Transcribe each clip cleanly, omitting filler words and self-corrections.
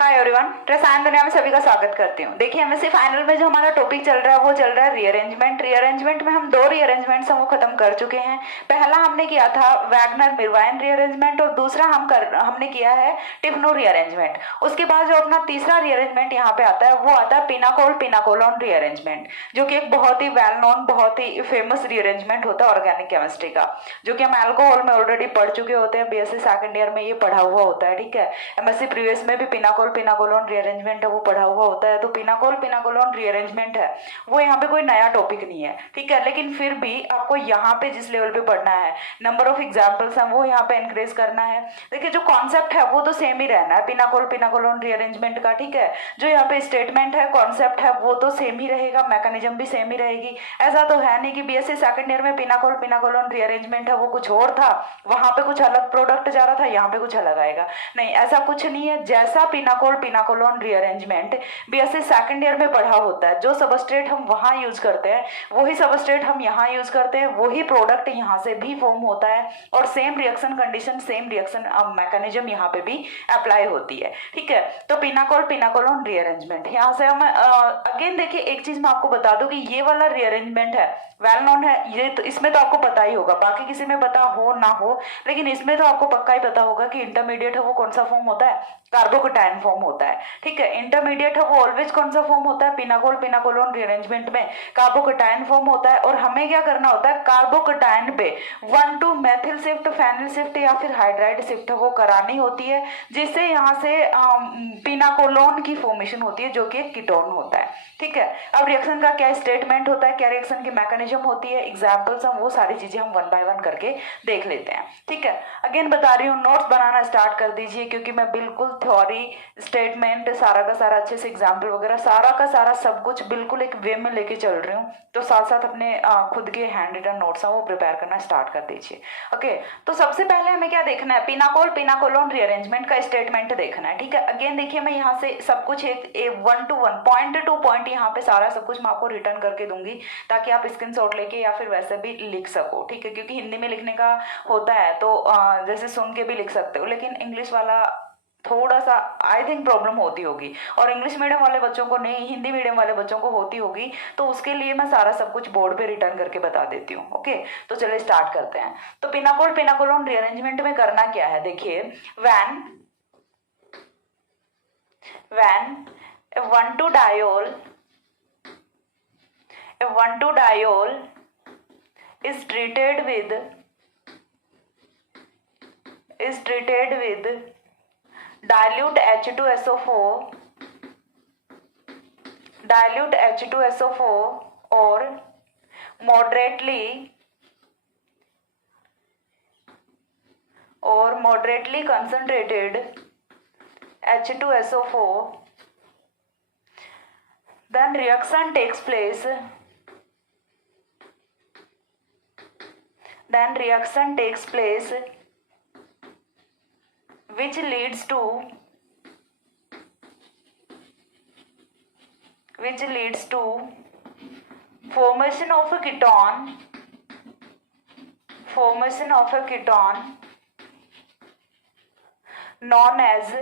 Hi everyone, रसायन दुनिया में सभी का स्वागत करती हूँ। देखिए एमएससी फाइनल में जो हमारा टॉपिक चल रहा है वो चल रहा है रीअरेंजमेंट। रीअरेंजमेंट में हम दो रीअरेंजमेंट्स वो खत्म कर चुके हैं। पहला हमने किया था वैगनर मिरवाइन रीअरेंजमेंट और दूसरा हमने किया है टिफनो रीअरेंजमेंट। उसके बाद जो अपना तीसरा रीअरेंजमेंट यहाँ पे आता है वो आता है पिनाकोल पिनाकोलोन रीअरेंजमेंट, जो कि एक बहुत ही वेल नोन बहुत ही फेमस रीअरेंजमेंट होता है ऑर्गेनिक केमिस्ट्री का, जो कि हम अल्कोहल में ऑलरेडी पढ़ चुके होते हैं। बीएससी सेकंड ईयर में ये पढ़ा हुआ होता है। ठीक है, एमएससी प्रीवियस में भी पिनाकोल पिनाकोलोन रीअरेंजमेंट है वो पढ़ा हुआ होता है। तो पिनाकोल पिनाकोलोन रीअरेंजमेंट है वो यहाँ पे कोई नया टॉपिक नहीं है। ठीक है, लेकिन फिर भी आपको यहाँ पे जिस लेवल पे पढ़ना है, नंबर ऑफ एग्जाम्पल्स हैं वो यहाँ पे इंक्रीज करना है। देखिए जो कॉन्सेप्ट है वो तो सेम ही रहना है पिनाकोल पिनाकोलोन रीअरेंजमेंट का। ठीक है, जो यहाँ पे स्टेटमेंट है, कॉन्सेप्ट है वो तो सेम ही रहेगा, मैकेनिज्म भी सेम ही रहेगी। ऐसा तो है नहीं कि बीएससी सेकंड ईयर में पिनाकोल पिनाकोलोन रीअरेंजमेंट है वो कुछ और था, वहां पे कुछ अलग प्रोडक्ट जा रहा था, यहाँ पे कुछ अलग आएगा। नहीं, ऐसा कुछ नहीं है। जैसा pinacol pinacolone rearrangement BSc second year में पढ़ा होता है, जो सबस्ट्रेट हम वहां यूज करते हैं वही सबस्ट्रेट हम यहाँ यूज करते हैं, वही प्रोडक्ट यहाँ से भी फॉर्म होता है और same reaction condition same reaction mechanism यहाँ पे भी अप्लाई होती है। ठीक है, तो पिनाकोल पिनाकोलोन रीअरेंजमेंट यहाँ से हम अगेन देखिए एक चीज मैं आपको बता दूं कि ये वाला रीअरेंजमेंट है वेल नोन है, ये तो इसमें तो आपको पता ही होगा, बाकी किसी में पता हो ना हो लेकिन इसमें तो आपको पक्का ही पता होगा कि इंटरमीडिएट है वो कौन सा फॉर्म होता है, कार्बोकेटायन फॉर्म होता है। ठीक है, इंटरमीडिएट है वो ऑलवेज कौन सा फॉर्म होता है, पिनाकोल पिनाकोलोन रीअरेंजमेंट में कार्बोकेटायन फॉर्म होता है। और हमें क्या करना होता है, कार्बोकेटायन पे 1 to methyl shift, phenyl shift या फिर हाइड्राइड शिफ्ट वो करानी होती है, जिससे यहाँ से पिनाकोलोन की फॉर्मेशन होती है जो कि एक कीटोन होता है। ठीक है, अब रिएक्शन का क्या स्टेटमेंट होता है, क्या रिएक्शन की मैकेनिज्म होती है, एग्जाम्पल्स हम वो सारी चीजें हम 1 by 1 करके देख लेते हैं। ठीक है, अगेन बता रही हूँ नोट्स बनाना स्टार्ट कर दीजिए, क्योंकि मैं बिल्कुल थ्योरी स्टेटमेंट सारा का सारा अच्छे से एग्जाम्पल वगैरह सारा का सारा सब कुछ बिल्कुल एक वे में लेके चल रही हूँ। तो साथ साथ अपने खुद के हैंड रिटन नोट्स हैं वो प्रिपेयर करना स्टार्ट कर दीजिए। ओके, तो सबसे पहले हमें क्या देखना है, पिनाकोल पिनाकोलोन रीअरेंजमेंट का स्टेटमेंट देखना है। ठीक है, अगेन देखिए मैं यहाँ से सब कुछ एक 1 to 1 पॉइंट टू पॉइंट यहाँ पे सारा सब कुछ मैं आपको रिटर्न करके दूंगी ताकि आप स्क्रीनशॉट लेके या फिर वैसे भी लिख सको। ठीक है, क्योंकि हिंदी में लिखने का होता है तो जैसे सुन के भी लिख सकते हो, लेकिन इंग्लिश वाला थोड़ा सा आई थिंक प्रॉब्लम होती होगी, और इंग्लिश मीडियम वाले बच्चों को नहीं, हिंदी मीडियम वाले बच्चों को होती होगी, तो उसके लिए मैं सारा सब कुछ बोर्ड पे रिटर्न करके बता देती हूँ। ओके, तो चलिए स्टार्ट करते हैं। तो पिनाकोल पिनाकोलोन रीअरेंजमेंट में करना क्या है, देखिए when 1 to diol is treated with dilute H2SO4 or moderately concentrated H2SO4, then reaction takes place which leads to formation of a ketone known as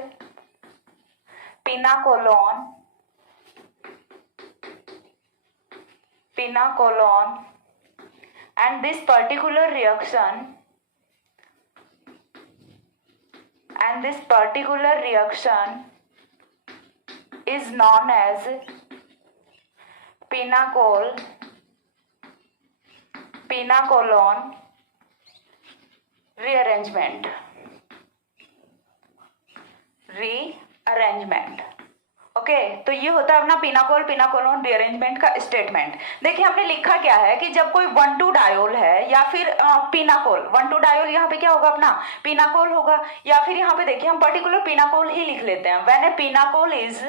pinacolon, and this particular reaction is known as pinacolon rearrangement. Okay, तो ये होता है अपना pinacol pinacolone rearrangement का statement. देखिए हमने लिखा क्या है कि जब कोई 1 to डायोल है या फिर पिनाकोल 1 to डायोल, यहाँ पे क्या होगा अपना पिनाकोल होगा, या फिर यहाँ पे देखिए हम पर्टिकुलर पिनाकोल ही लिख लेते हैं। When A pinacol is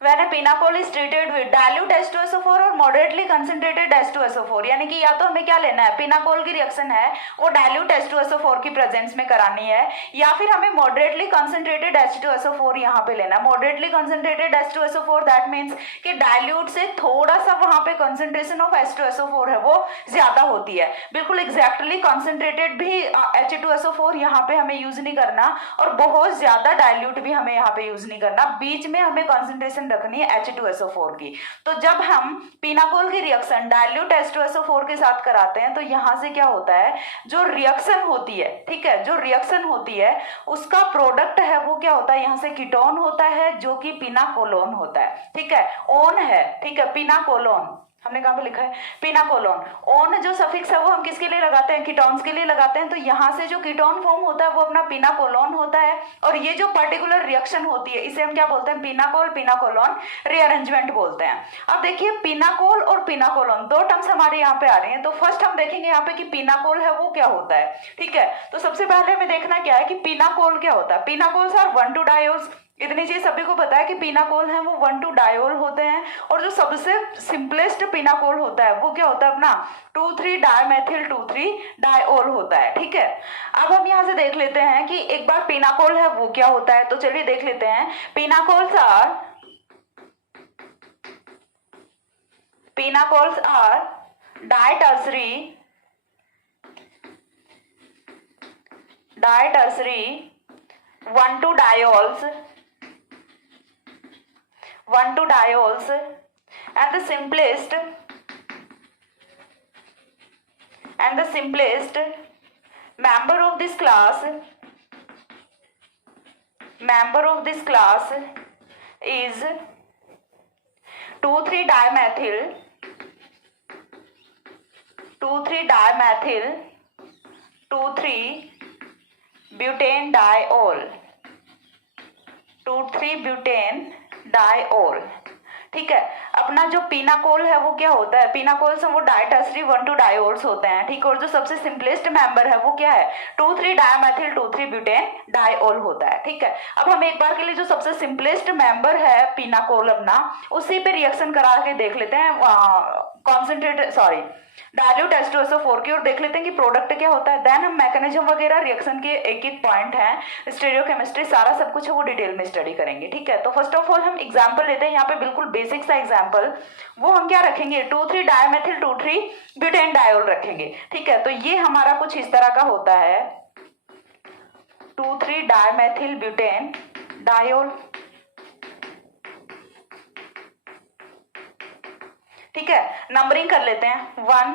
When a pinacol is treated with dilute H2SO4 और moderately concentrated H2SO4, यानी कि या तो हमें क्या लेना है, पिनाकोल की रिएक्शन है वो डाइल्यूट H2SO4 की प्रेजेंस में करानी है, या फिर हमें मॉडरेटली कंसंट्रेटेड H2SO4 यहाँ पे लेना है। Moderately concentrated H2SO4 that means कि डाइल्यूट से थोड़ा सा वहां पे कंसंट्रेशन ऑफ H2SO4 है वो ज्यादा होती है। बिल्कुल एग्जैक्टली कंसंट्रेटेड भी H2SO4 यहाँ पे हमें यूज नहीं करना और बहुत ज्यादा डाइल्यूट भी हमें यहाँ पे यूज नहीं करना, बीच में हमें कंसंट्रेशन रखनी है H2SO4 की। तो जब हम पिनाकोल की रिएक्शन डाइल्यूट H2SO4 के साथ कराते हैं तो यहां से क्या होता है, जो रिएक्शन होती है, ठीक है, जो रिएक्शन होती है उसका प्रोडक्ट है वो क्या होता है, यहां से कीटोन होता है जो कि पिनाकोलोन होता है, ठीक है, ओन है, ठीक है, पिनाकोलोन हमने कहां पे लिखा है, पिनाकोलोन। ओन जो सफिक्स है वो हम किसके लिए लगाते हैं, कीटोन्स के लिए लगाते हैं। तो यहाँ से जो कीटोन फॉर्म होता है वो अपना पिनाकोलोन होता है, और ये जो पर्टिकुलर रिएक्शन होती है इसे हम क्या बोलते हैं, पिनाकोल पिनाकोलोन रीअरेंजमेंट बोलते हैं। अब देखिए पिनाकोल और पिनाकोलोन दो टर्म्स हमारे यहाँ पे आ रहे हैं। तो फर्स्ट हम देखेंगे यहाँ पे कि पिनाकोल है वो क्या होता है, ठीक है। तो सबसे पहले हमें देखना क्या है कि पिनाकोल क्या होता है। पिनाकोल्स आर 1,2 डायोल्स, इतनी चीज सभी को पता है कि पिनाकोल है वो 1,2 डायोल होते हैं। और जो सबसे सिंपलेस्ट पिनाकोल होता है वो क्या होता है अपना 2,3 डायमेथिल 2,3 डायोल होता है, ठीक है। अब हम यहाँ से देख लेते हैं कि एक बार पिनाकोल है वो क्या होता है। तो चलिए देख लेते हैं। पिनाकोल्स are डायटर्सरी 1,2 diols 1,2 diols, and the simplest member of this class is 2,3 dimethyl 2,3 butane diol 2,3 butane diol, ठीक है। अपना जो पिनाकोल है वो क्या होता है, पिनाकोल से वो डायटर्सरी 1,2 डायोल्स होते हैं, ठीक है। और जो सबसे सिंपलेस्ट मेंबर है वो क्या है, 2,3 डायमेथिल 2,3 ब्यूटेन डायोल होता है, ठीक है। अब हम एक बार के लिए जो सबसे सिंपलेस्ट मेंबर है पिनाकोल अपना, उसी पे रिएक्शन करा के देख लेते हैं डाइल्यूट H2SO4 की, और देख लेते हैं कि प्रोडक्ट क्या होता है। देन हम मैकेनिज्म वगैरह रिएक्शन के एक एक पॉइंट है, स्टीरियोकेमिस्ट्री सारा सब कुछ है वो डिटेल में स्टडी करेंगे, ठीक है। तो फर्स्ट ऑफ ऑल हम एग्जांपल लेते हैं यहाँ पे, बिल्कुल बेसिक सा एग्जांपल। वो हम क्या रखेंगे, 2,3 डायमेथिल 2,3 ब्यूटेन डायोल रखेंगे, ठीक है। तो ये हमारा कुछ इस तरह का होता है, 2,3 डायमेथिल ब्यूटेन डायोल, ठीक है। नंबरिंग कर लेते हैं 1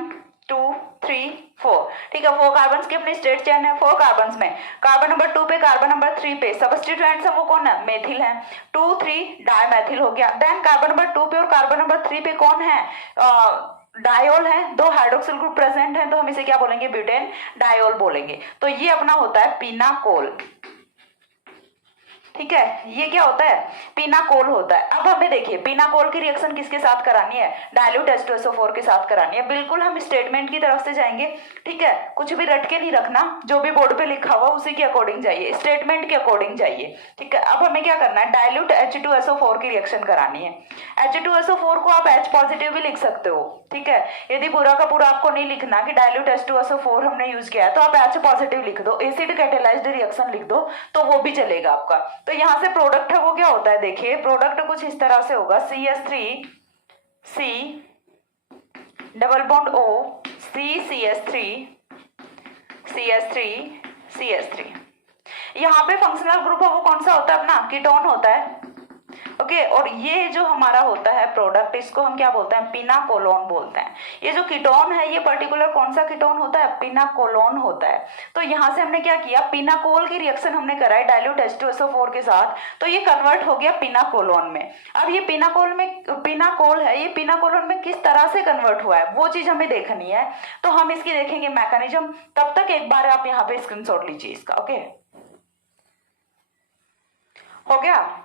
2 3 4, ठीक है। 4 कार्बन की अपनी स्टेट चेन है। 4 कार्बन में कार्बन नंबर 2 पे कार्बन नंबर 3 पे सब्स्टिट्यूएंट्स है वो कौन है, मेथिल है। 2 3 डायमेथिल हो गया। देन कार्बन नंबर 2 पे और कार्बन नंबर 3 पे कौन है, डायोल है, 2 हाइड्रोक्सिल ग्रुप प्रेजेंट है, तो हम इसे क्या बोलेंगे, ब्यूटेन डायोल बोलेंगे। तो ये अपना होता है पिनाकोल, ठीक है। ये क्या होता है, पिनाकोल होता है। अब हमें देखिए पिनाकोल की रिएक्शन किसके साथ करानी है, डाइल्यूट H2SO4 के साथ करानी है। बिल्कुल हम स्टेटमेंट की तरफ से जाएंगे, ठीक है। कुछ भी रट के नहीं रखना, जो भी बोर्ड पे लिखा हुआ उसी के अकॉर्डिंग जाइए, स्टेटमेंट के अकॉर्डिंग जाइए, ठीक है। अब हमें क्या करना है, डाइल्यूट H2SO4 की रिएक्शन करानी है। H2SO4 को आप H पॉजिटिव भी लिख सकते हो, ठीक है। यदि पूरा का पूरा आपको नहीं लिखना कि डाइल्यूट H2SO4 हमने यूज किया है तो आप H पॉजिटिव लिख दो, एसिड कैटेलाइज्ड रिएक्शन लिख दो तो वो भी चलेगा आपका। तो यहाँ से प्रोडक्ट है वो क्या होता है, देखिए प्रोडक्ट कुछ इस तरह से होगा, CH3 C double bond O CH3 CH3 यहाँ पे फंक्शनल ग्रुप है वो कौन सा होता है, अपना कीटोन होता है, ओके। और ये जो हमारा होता है प्रोडक्ट, इसको हम क्या बोलते हैं, पिनाकोलोन बोलते हैं। ये जो कीटोन है ये पर्टिकुलर कौन सा कीटोन होता है, पिनाकोलोन होता है। तो यहाँ से हमने क्या किया, पिनाकोल की रिएक्शन हमने कराई डाइल्यूट H2SO4 के साथ, तो ये कन्वर्ट हो गया पिनाकोलोन में। अब ये पिनाकोल है, ये पिनाकोलोन में किस तरह से कन्वर्ट हुआ है वो चीज हमें देखनी है। तो हम इसकी देखेंगे मैकेनिज्म, तब तक एक बार आप यहाँ पे स्क्रीनशॉट लीजिए इसका, ओके। हो गया।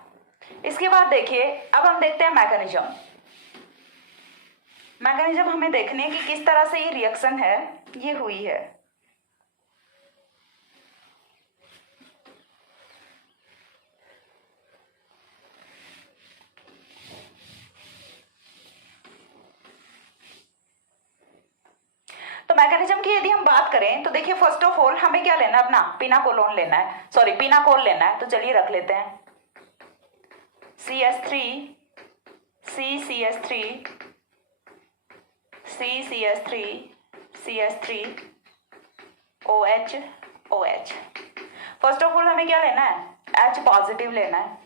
इसके बाद देखिए अब हम देखते हैं मैकेनिज्म हमें देखने है कि किस तरह से ये रिएक्शन है ये हुई है। मैकेनिज्म की यदि हम बात करें तो देखिए फर्स्ट ऑफ ऑल हमें क्या लेना है, अपना पिनाकोलोन लेना है, सॉरी पिनाकोल लेना है। तो चलिए रख लेते हैं CS3 CCS3 CCS3 CS3 OH OH। First of all हमें क्या लेना है, H पॉजिटिव लेना है।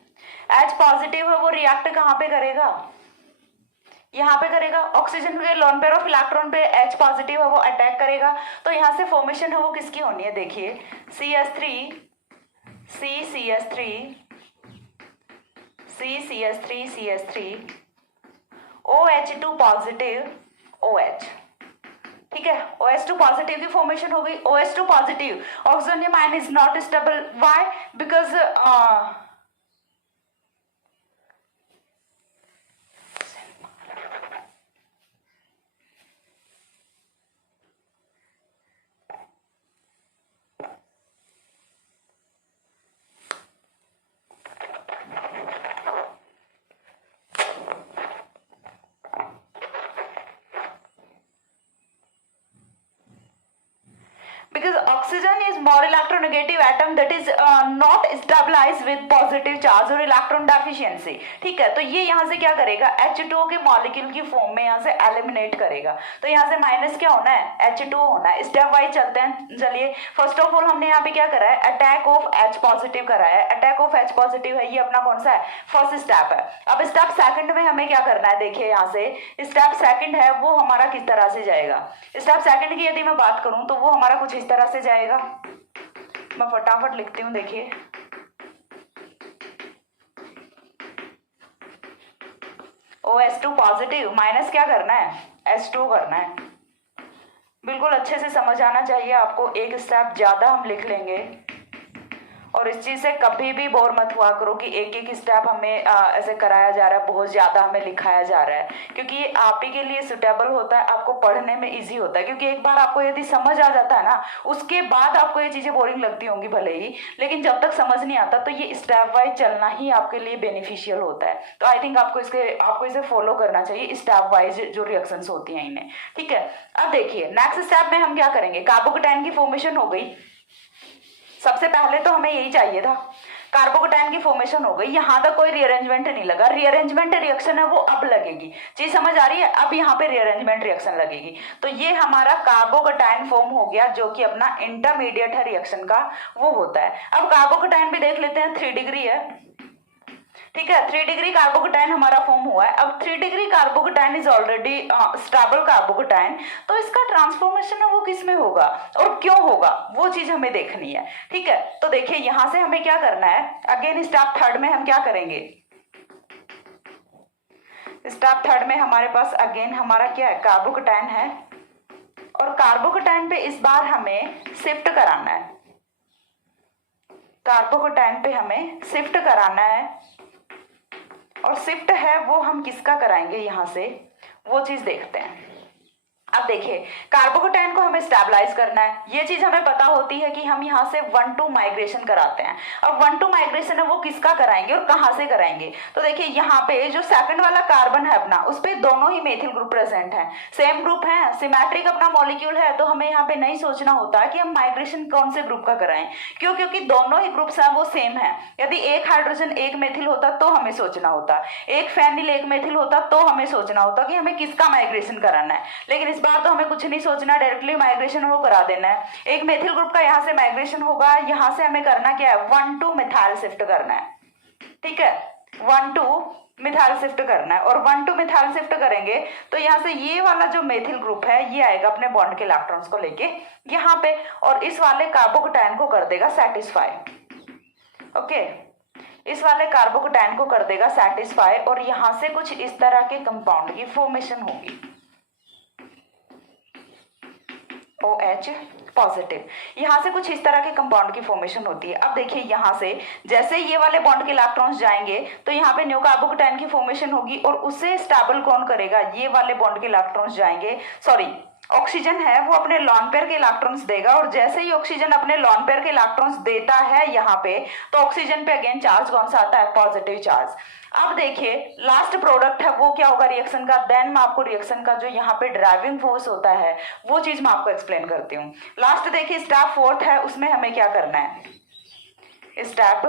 H पॉजिटिव है वो रिएक्ट कहाँ पे करेगा, यहाँ पे करेगा। ऑक्सीजन के लोन पेयर ऑफ इलेक्ट्रॉन पे H पॉजिटिव है वो अटैक करेगा। तो यहाँ से फॉर्मेशन है वो किसकी होनी है, देखिए CS3 CCS3 CCS3 CS3 OH2 positive OH, ठीक है। OH2 पॉजिटिव की फॉर्मेशन हो गई। OH2 positive oxygen ion is not stable, why, because because oxygen is more electronegative atom that is not stabilized with positive charge और electron deficiency, ठीक है। तो ये यहाँ से क्या करेगा, H2O के मॉलिक्यूल की फॉर्म में यहाँ से एलिमिनेट करेगा। तो यहाँ से माइनस क्या होना है, H2O होना है। स्टेप वाइज चलते हैं। चलिए फर्स्ट ऑफ ऑल हमने यहाँ पे क्या करा है, अटैक ऑफ H पॉजिटिव करा है। अटैक ऑफ H पॉजिटिव है, ये अपना कौन सा है, फर्स्ट स्टेप है। अब स्टेप सेकंड में हमें क्या करना है, देखिए यहाँ से स्टेप सेकंड है वो हमारा किस तरह से जाएगा। स्टेप सेकंड की यदि मैं बात करूं तो वो हमारा कुछ इस तरह से जाएगा। मैं फटाफट लिखती हूं, देखिए OH2 पॉजिटिव माइनस क्या करना है, H2 करना है। बिल्कुल अच्छे से समझ आना चाहिए आपको, एक स्टेप ज्यादा हम लिख लेंगे। और इस चीज से कभी भी बोर मत हुआ करो कि एक एक स्टेप हमें ऐसे कराया जा रहा है, बहुत ज्यादा हमें लिखाया जा रहा है, क्योंकि ये आप ही के लिए सुटेबल होता है, आपको पढ़ने में इजी होता है। क्योंकि एक बार आपको यदि समझ आ जाता है ना, उसके बाद आपको ये चीजें बोरिंग लगती होंगी भले ही, लेकिन जब तक समझ नहीं आता तो ये स्टेप वाइज चलना ही आपके लिए बेनिफिशियल होता है। तो आई थिंक आपको इसे फॉलो करना चाहिए, स्टेप वाइज जो रिएक्शंस होती हैं इन्हें, ठीक है। अब देखिए नेक्स्ट स्टेप में हम क्या करेंगे, कार्बोकेटाइन की फॉर्मेशन हो गई। सबसे पहले तो हमें यही चाहिए था, कार्बोकेटाइन की फॉर्मेशन हो गई। यहां तक कोई रीअरेंजमेंट नहीं लगा, रीअरेंजमेंट रिएक्शन है वो अब लगेगी। चीज समझ आ रही है, अब यहाँ पे रीअरेंजमेंट रिएक्शन लगेगी। तो ये हमारा कार्बोकेटाइन फॉर्म हो गया, जो कि अपना इंटरमीडिएट है रिएक्शन का, वो होता है। अब कार्बोकेटाइन भी देख लेते हैं, 3 डिग्री है, ठीक है। 3 डिग्री कार्बोकेटाइन हमारा फॉर्म हुआ है। अब 3 degree carbocation is already stable carbocation, तो इसका ट्रांसफॉर्मेशन है वो किस में होगा और क्यों होगा, वो चीज हमें देखनी है, ठीक है। तो देखिए यहां से हमें क्या करना है, अगेन स्टेप थर्ड में हम क्या करेंगे, स्टेप थर्ड में हमारे पास अगेन हमारा क्या है, कार्बोकेटाइन है। और कार्बोकेटाइन पे इस बार हमें शिफ्ट कराना है, कार्बोकेटाइन पे हमें शिफ्ट कराना है। और शिफ्ट है वो हम किसका कराएंगे, यहां से वो चीज देखते हैं। अब देखिए कार्बोकेटाइन को हमें स्टेबलाइज करना है, ये चीज हमें पता होती है कि हम यहाँ से 1-2 माइग्रेशन कराते हैं। अब 1-2 माइग्रेशन है वो किसका कराएंगे और कहाँ से कराएंगे, तो देखिए यहाँ पे जो सेकंड वाला कार्बन है अपना, उस पे दोनों ही मेथिल ग्रुप प्रेजेंट है, सेम ग्रुप है, सिमेट्रिक अपना मॉलिक्यूल है। तो हमें यहाँ पे नहीं सोचना होता कि हम माइग्रेशन कौन से ग्रुप का कराएं, क्यों, क्योंकि दोनों ही ग्रुप्स हैं वो सेम है। यदि एक हाइड्रोजन एक मेथिल होता तो हमें सोचना होता, एक फेनिल एक मेथिल होता तो हमें सोचना होता कि हमें किसका माइग्रेशन कराना है। लेकिन इस बार तो हमें कुछ नहीं सोचना, डायरेक्टली माइग्रेशन वो करा देना है। एक मेथिल ग्रुप का यहाँ से माइग्रेशन होगा, यहाँ से हमें करना क्या है, 1-2 मिथाइल शिफ्ट करना है, ठीक है। 1-2 मिथाइल शिफ्ट करना है, और 1-2 मिथाइल शिफ्ट करेंगे तो यहाँ से ये वाला जो मेथिल ग्रुप है ये आएगा अपने बॉन्ड के इलेक्ट्रॉन्स को लेके यहाँ पे, और इस वाले कार्बोकेटाइन को कर देगा सेटिस्फाई, ओके। इस वाले कार्बोकेटाइन को कर देगा सेटिस्फाई, और यहाँ से कुछ इस तरह के कंपाउंड की फॉर्मेशन होगी, OH पॉजिटिव। यहाँ से कुछ इस तरह के कंपाउंड की फॉर्मेशन होती है। अब देखिए यहाँ से जैसे ये वाले बॉन्ड के इलेक्ट्रॉन्स जाएंगे तो यहाँ पे न्यू कार्बोकेटाइन की फॉर्मेशन होगी, और उसे स्टेबल कौन करेगा, ये वाले बॉन्ड के इलेक्ट्रॉन्स जाएंगे, सॉरी ऑक्सीजन है वो अपने लॉन पेयर के इलेक्ट्रॉन्स देगा, और जैसे ही ऑक्सीजन अपने लॉन पेयर के इलेक्ट्रॉन्स देता है यहाँ पे, तो ऑक्सीजन पे अगेन चार्ज कौन सा आता है, पॉजिटिव चार्ज। अब देखिए लास्ट प्रोडक्ट है वो क्या होगा रिएक्शन का, देन मैं आपको रिएक्शन का जो यहाँ पे ड्राइविंग फोर्स होता है वो चीज मैं आपको एक्सप्लेन करती हूँ। लास्ट देखिए स्टेप फोर्थ है, उसमें हमें क्या करना है, स्टेप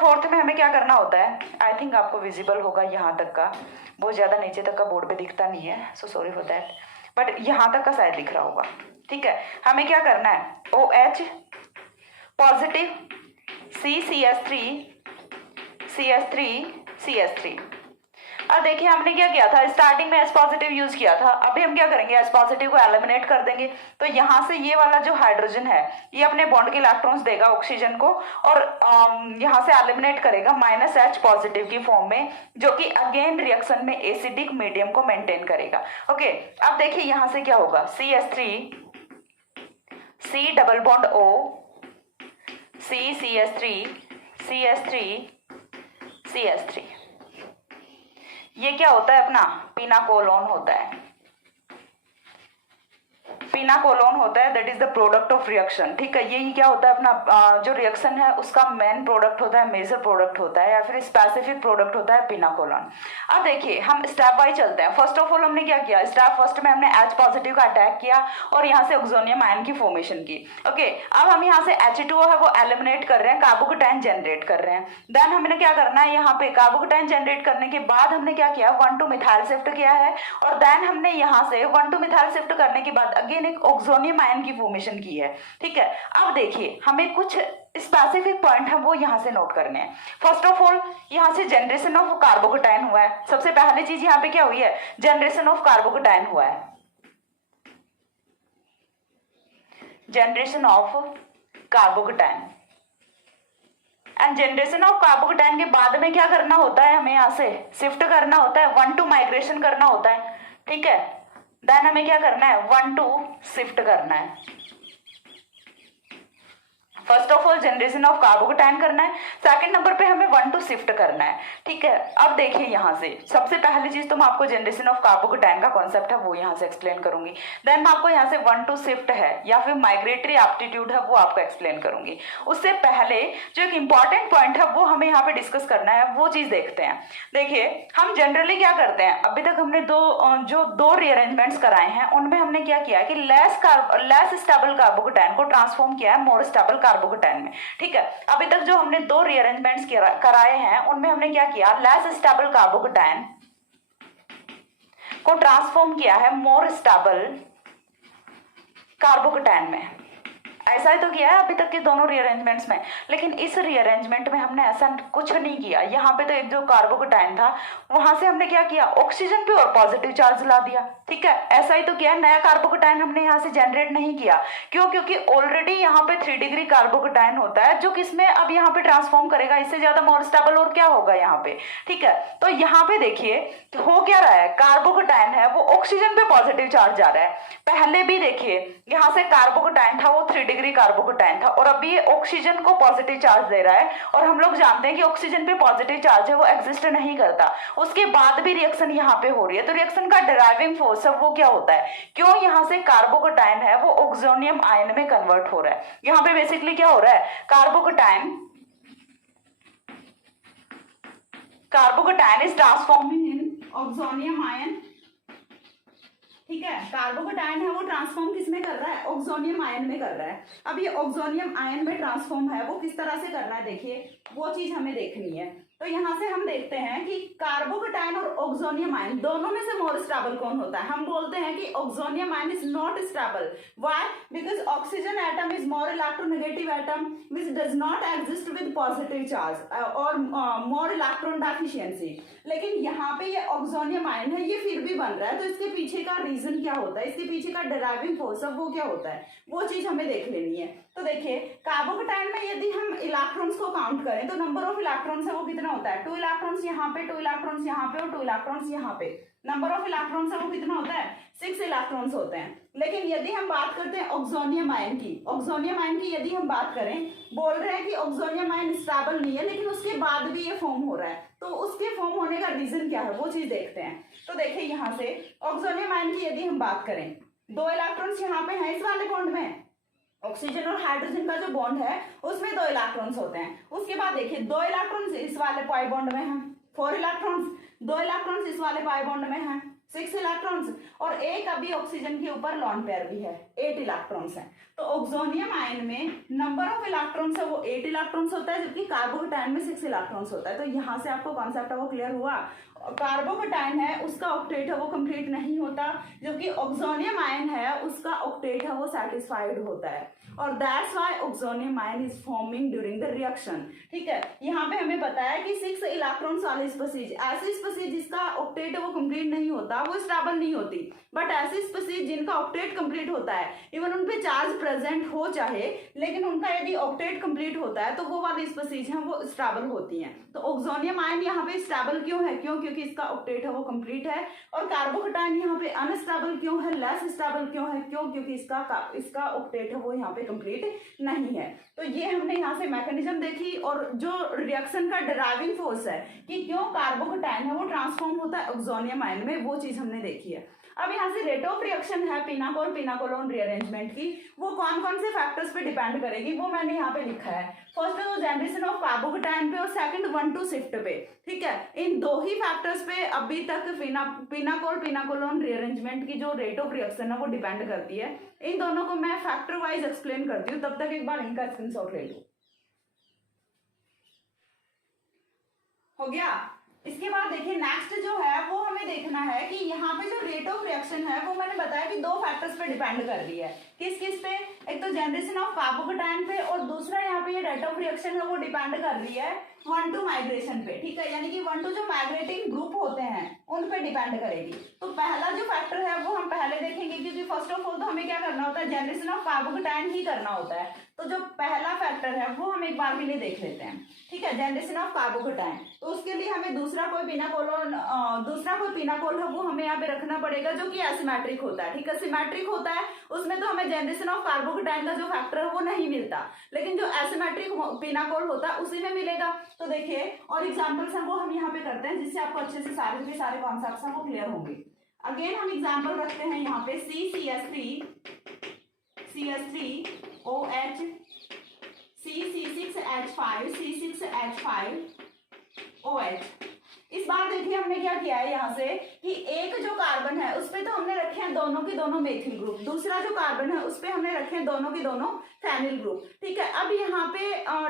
फोर्थ में हमें क्या करना होता है, आई थिंक आपको विजिबल होगा यहाँ तक का, बहुत ज्यादा नीचे तक का बोर्ड पे दिखता नहीं है, so sorry for that, but यहाँ तक का शायद दिख रहा होगा। ठीक है, हमें क्या करना है, OH पॉजिटिव, CH3 अब देखिए हमने क्या किया था, स्टार्टिंग में H पॉजिटिव यूज किया था, अभी हम क्या करेंगे, H पॉजिटिव को एलिमिनेट कर देंगे, तो यहाँ से ये वाला जो हाइड्रोजन है ये अपने बॉन्ड के इलेक्ट्रॉन्स देगा ऑक्सीजन को, और यहाँ से एलिमिनेट करेगा -H पॉजिटिव की फॉर्म में, जो कि अगेन रिएक्शन में एसिडिक मीडियम को मेंटेन करेगा। ओके, अब देखिए यहाँ से क्या होगा, CH3 C double bond O CH3 ये क्या होता है, अपना पिनाकोलोन होता है, that is the product of reaction. ठीक है, यही क्या होता है, अपना जो रिएक्शन है उसका मेन प्रोडक्ट होता है, मेजर प्रोडक्ट होता है, या फिर स्पेसिफिक प्रोडक्ट होता है पिनाकोलोन। अब देखिए हम स्टेप वाइज चलते हैं। फर्स्ट ऑफ ऑल हमने क्या किया, स्टेप फर्स्ट में हमने H पॉजिटिव का अटैक किया और यहाँ से ऑक्सोनियम आयन की फॉर्मेशन की। ओके, अब हम यहाँ से H2O है वो एलिमिनेट कर रहे हैं, कार्बोकेटाइन जनरेट कर रहे हैं। देन हमने क्या करना है, यहाँ पे कार्बोकेटाइन जनरेट करने के बाद हमने क्या किया, 1,2 मिथाइल शिफ्ट किया है, और देन हमने यहाँ से 1,2 मिथाइल शिफ्ट करने के बाद अगेन एक ऑक्सोनियम आयन की फॉर्मेशन की है। ठीक है, अब देखिए हमें कुछ स्पेसिफिक पॉइंट है वो यहाँ से नोट करने हैं। फर्स्ट ऑफ ऑल यहाँ से जनरेशन ऑफ कार्बोकेटाइन हुआ है, सबसे पहली चीज यहाँ पे क्या हुई है, जनरेशन ऑफ कार्बोकेटाइन हुआ है, generation of carbocation. And generation of carbocation के बाद में क्या करना होता है, हमें यहाँ से शिफ्ट करना होता है, 1,2 माइग्रेशन करना होता है। ठीक है, देन हमें क्या करना है, 1,2 शिफ्ट करना है। First of all generation of carbocation करना है, सेकंड नंबर पे हमें 1,2 शिफ्ट करना है। ठीक है, अब देखिए यहाँ से सबसे पहली चीज तो मैं आपको जनरेशन ऑफ कार्बोकेटाइन का कॉन्सेप्ट है वो यहाँ से एक्सप्लेन करूंगी, देन मैं आपको यहाँ से 1,2 शिफ्ट है या फिर माइग्रेटरी एप्टीट्यूड है वो आपको एक्सप्लेन करूंगी। उससे पहले जो एक इंपॉर्टेंट पॉइंट है वो हमें यहाँ पे डिस्कस करना है, वो चीज देखते हैं। देखिए हम जनरली क्या करते हैं, अभी तक हमने दो रीअरेंजमेंट्स कराए हैं, उनमें हमने क्या किया है कि लेस स्टेबल कार्बोकेटाइन को ट्रांसफॉर्म किया है मोर स्टेबल कार्बोकेटाइन में। ठीक है, अभी तक जो हमने दो रीअरेंजमेंट्स कराए हैं उनमें हमने क्या किया, लेस स्टेबल कार्बोकेटाइन को ट्रांसफॉर्म किया है मोर स्टेबल कार्बोकेटाइन में। ऐसा ही तो किया है अभी तक के दोनों रीअरेंजमेंट्स में, लेकिन इस रीअरेंजमेंट में हमने ऐसा कुछ नहीं किया। यहाँ पे तो एक जो कार्बोकेटाइन था वहां से हमने क्या किया, ऑक्सीजन पे और पॉजिटिव चार्ज ला दिया। ठीक है, ऐसा ही तो किया, नया कार्बोकेटाइन हमने यहाँ से जनरेट नहीं किया। क्यों? क्योंकि ऑलरेडी यहाँ पे 3 डिग्री कार्बोकेटाइन होता है जो किसमें अब यहाँ पे ट्रांसफॉर्म करेगा, इससे ज्यादा मोर स्टेबल और क्या होगा यहाँ पे। ठीक है, तो यहाँ पे देखिए हो क्या रहा है, कार्बोकेटाइन है वो ऑक्सीजन पे पॉजिटिव चार्ज जा रहा है। पहले भी देखिए यहाँ से कार्बोकेटाइन था वो 3 डिग्री कार्बोकेटाइन था और अभी ये ऑक्सीजन को पॉजिटिव चार्ज दे रहा है, और हम लोग जानते हैं कि ऑक्सीजन पे पॉजिटिव चार्ज है वो एग्जिस्ट नहीं करता। उसके बाद भी रिएक्शन यहाँ पे हो रही है, तो रिएक्शन का ड्राइविंग फोर्स है वो क्या होता है, क्यों यहाँ से कार्बोकेटाइन है वो ऑक्सोनियम आयन में कन्वर्ट हो रहा है। यहाँ पे बेसिकली क्या हो रहा है, carbocation is transforming in oxonium ion. ठीक है, कार्बोकेटाइन है वो ट्रांसफॉर्म किस में कर रहा है, ऑक्सोनियम आयन में कर रहा है। अब ये ऑक्सोनियम आयन में ट्रांसफॉर्म है वो किस तरह से कर रहा है, देखिए वो चीज हमें देखनी है। तो यहाँ से हम देखते हैं कि कार्बोकेटाइन और ऑक्सोनियम आयन दोनों में से मोर स्टेबल कौन होता है। हम बोलते हैं कि oxonium ion is not stable. Why? Because oxygen atom is more electronegative atom which does not exist with positive charge और मोर इलेक्ट्रॉन डेफिशिएंसी। लेकिन यहाँ पे ये ऑक्सोनियम आयन है ये फिर भी बन रहा है, तो इसके पीछे का रीजन क्या होता है, इसके पीछे का ड्राइविंग फोर्स वो क्या होता है, वो चीज हमें देख लेनी है। तो देखिए कार्बोकेटाइन में यदि हम इलेक्ट्रॉन्स को काउंट करें तो नंबर ऑफ इलेक्ट्रॉन्स है वो कितना होता है, 2 इलेक्ट्रॉन्स यहाँ पे, 2 इलेक्ट्रॉन्स यहाँ पे और 2 इलेक्ट्रॉन्स यहाँ पे। नंबर ऑफ इलेक्ट्रॉन्स है वो कितना होता है, 6 इलेक्ट्रॉन्स होते हैं। लेकिन यदि हम बात करते हैं ऑक्सोनियम आयन की, ऑक्सोनियम आयन की यदि हम बात करें, बोल रहे हैं कि ऑक्सोनियम आयन स्टेबल नहीं है लेकिन उसके बाद भी ये फॉर्म हो रहा है, तो उसके फॉर्म होने का रीजन क्या है वो चीज देखते हैं। तो देखिए यहाँ से ऑक्सोनियम आयन की यदि हम बात करें, 2 इलेक्ट्रॉन्स यहाँ पे हैं इस वाले बॉन्ड में, ऑक्सीजन और हाइड्रोजन का जो बॉन्ड है उसमें 2 इलेक्ट्रॉन्स होते हैं। उसके बाद देखिए 2 इलेक्ट्रॉन्स इस वाले पाई बॉन्ड में हैं, 4 इलेक्ट्रॉन्स, 2 इलेक्ट्रॉन्स इस वाले पाई बॉन्ड में हैं, 6 इलेक्ट्रॉन्स, और एक अभी ऑक्सीजन के ऊपर लॉन पेयर भी है, 8 इलेक्ट्रॉन्स हैं। तो ऑक्सोनियम आयन में नंबर ऑफ इलेक्ट्रॉन्स है वो 8 इलेक्ट्रॉन्स होता है, जबकि कार्बोकेटायन में 6 इलेक्ट्रॉन्स होता है। तो यहाँ से आपको कॉन्सेप्ट है वो क्लियर हुआ। कार्बोकेटायन है उसका ऑक्टेट है वो कंप्लीट नहीं होता, जबकि ऑक्सोनियम आयन है उसका ऑक्टेट है वो सेटिस्फाइड होता है, और that's why oxonium ion is forming during the reaction. ठीक है, यहाँ पे हमें बताया कि 6 इलेक्ट्रॉन्स वाली स्पीसीज, ऐसी स्पीसीज जिसका ऑक्टेट है वो कंप्लीट नहीं होता वो स्टेबल नहीं होती, बट ऐसी स्पीसीज जिनका ऑक्टेट कंप्लीट होता है, इवन उन पे चार्ज प्रेजेंट हो चाहे लेकिन उनका यदि ऑक्टेट कंप्लीट होता है तो वो वाली स्पीसीज हैं वो स्टेबल होती हैं। तो ऑक्सोनियम आयन यहाँ पे स्टेबल क्यों है, क्यों, क्योंकि इसका ऑक्टेट है वो कंप्लीट है, और कार्बोकेटायन यहाँ पे अनस्टेबल क्यों है, लेस स्टेबल क्यों है, क्यों, क्योंकि इसका ऑक्टेट है वो यहाँ पे कंप्लीट नहीं है। तो ये हमने यहाँ से मैकेनिज्म देखी, और जो रिएक्शन का ड्राइविंग फोर्स है कि क्यों कार्बोकेटायन है वो ट्रांसफॉर्म होता है ऑक्सोनियम आयन में, वो चीज हमने देखी है। अब यहाँ से रेट ऑफ रिएक्शन है पिनाकोल पिनाकोलोन रीअरेंजमेंट की, वो कौन कौन से फैक्टर्स पे डिपेंड करेगी वो मैंने यहाँ पे लिखा है। फर्स्ट है जनरेशन ऑफ कार्बोकेटायन पे, और सेकंड 1 to शिफ्ट पे। ठीक है, इन 2 ही फैक्टर्स पे अभी तक पिनाकोल पिनाकोलोन रीअरेंजमेंट की जो रेट ऑफ रिएक्शन है वो डिपेंड करती है। इन दोनों को मैं फैक्टर वाइज एक्सप्लेन करती हूँ, तब तक एक बार इनका स्क्रीनशॉट ले लो। हो गया। इसके बाद देखिए नेक्स्ट जो है वो हमें देखना है कि यहाँ पे जो रेट ऑफ रिएक्शन है वो मैंने बताया कि 2 फैक्टर्स पे डिपेंड कर रही है। किस किस पे, एक तो जनरेशन ऑफ कार्बोकेटायन पे, और दूसरा यहाँ पे ये रेट ऑफ रिएक्शन है वो डिपेंड कर रही है 1 to माइग्रेशन पे। ठीक है, यानी कि 1 to जो माइग्रेटिंग ग्रुप होते हैं उन पे डिपेंड करेगी। तो पहला जो फैक्टर है वो हम पहले देखेंगे, क्योंकि फर्स्ट ऑफ ऑल तो हमें क्या करना होता है, जनरेशन ऑफ कार्बोकेटायन ही करना होता है। तो जो पहला फैक्टर है वो हम एक बार के लिए देख लेते हैं। ठीक है, जनरेशन ऑफ कार्बोकेटायन, तो उसके लिए हमें दूसरा कोई पिनाकोल है वो हमें यहाँ पे रखना पड़ेगा जो कि एसिमेट्रिक होता है। ठीक है, सिमेट्रिक होता है उसमें तो हमें जनरेशन ऑफ कार्बोकेटायन का जो फैक्टर है वो नहीं मिलता, लेकिन जो एसिमेट्रिक पिनाकोल होता है उसी में मिलेगा। तो देखिए, और एग्जांपल्स हैं वो हम यहाँ पे करते हैं जिससे आपको अच्छे से सारे के सारे कॉन्सेप्ट्स हैं वो क्लियर होंगे। अगेन हम एग्जांपल रखते हैं यहाँ पे CH3OH, C6H5OH। इस बार देखिए हमने क्या किया है यहाँ से कि एक जो कार्बन है उस पे तो हमने रखे हैं दोनों के दोनों मेथिल ग्रुप, दूसरा जो कार्बन है उस पे हमने रखे हैं दोनों के दोनों फेनिल ग्रुप। ठीक है, अब यहाँ पे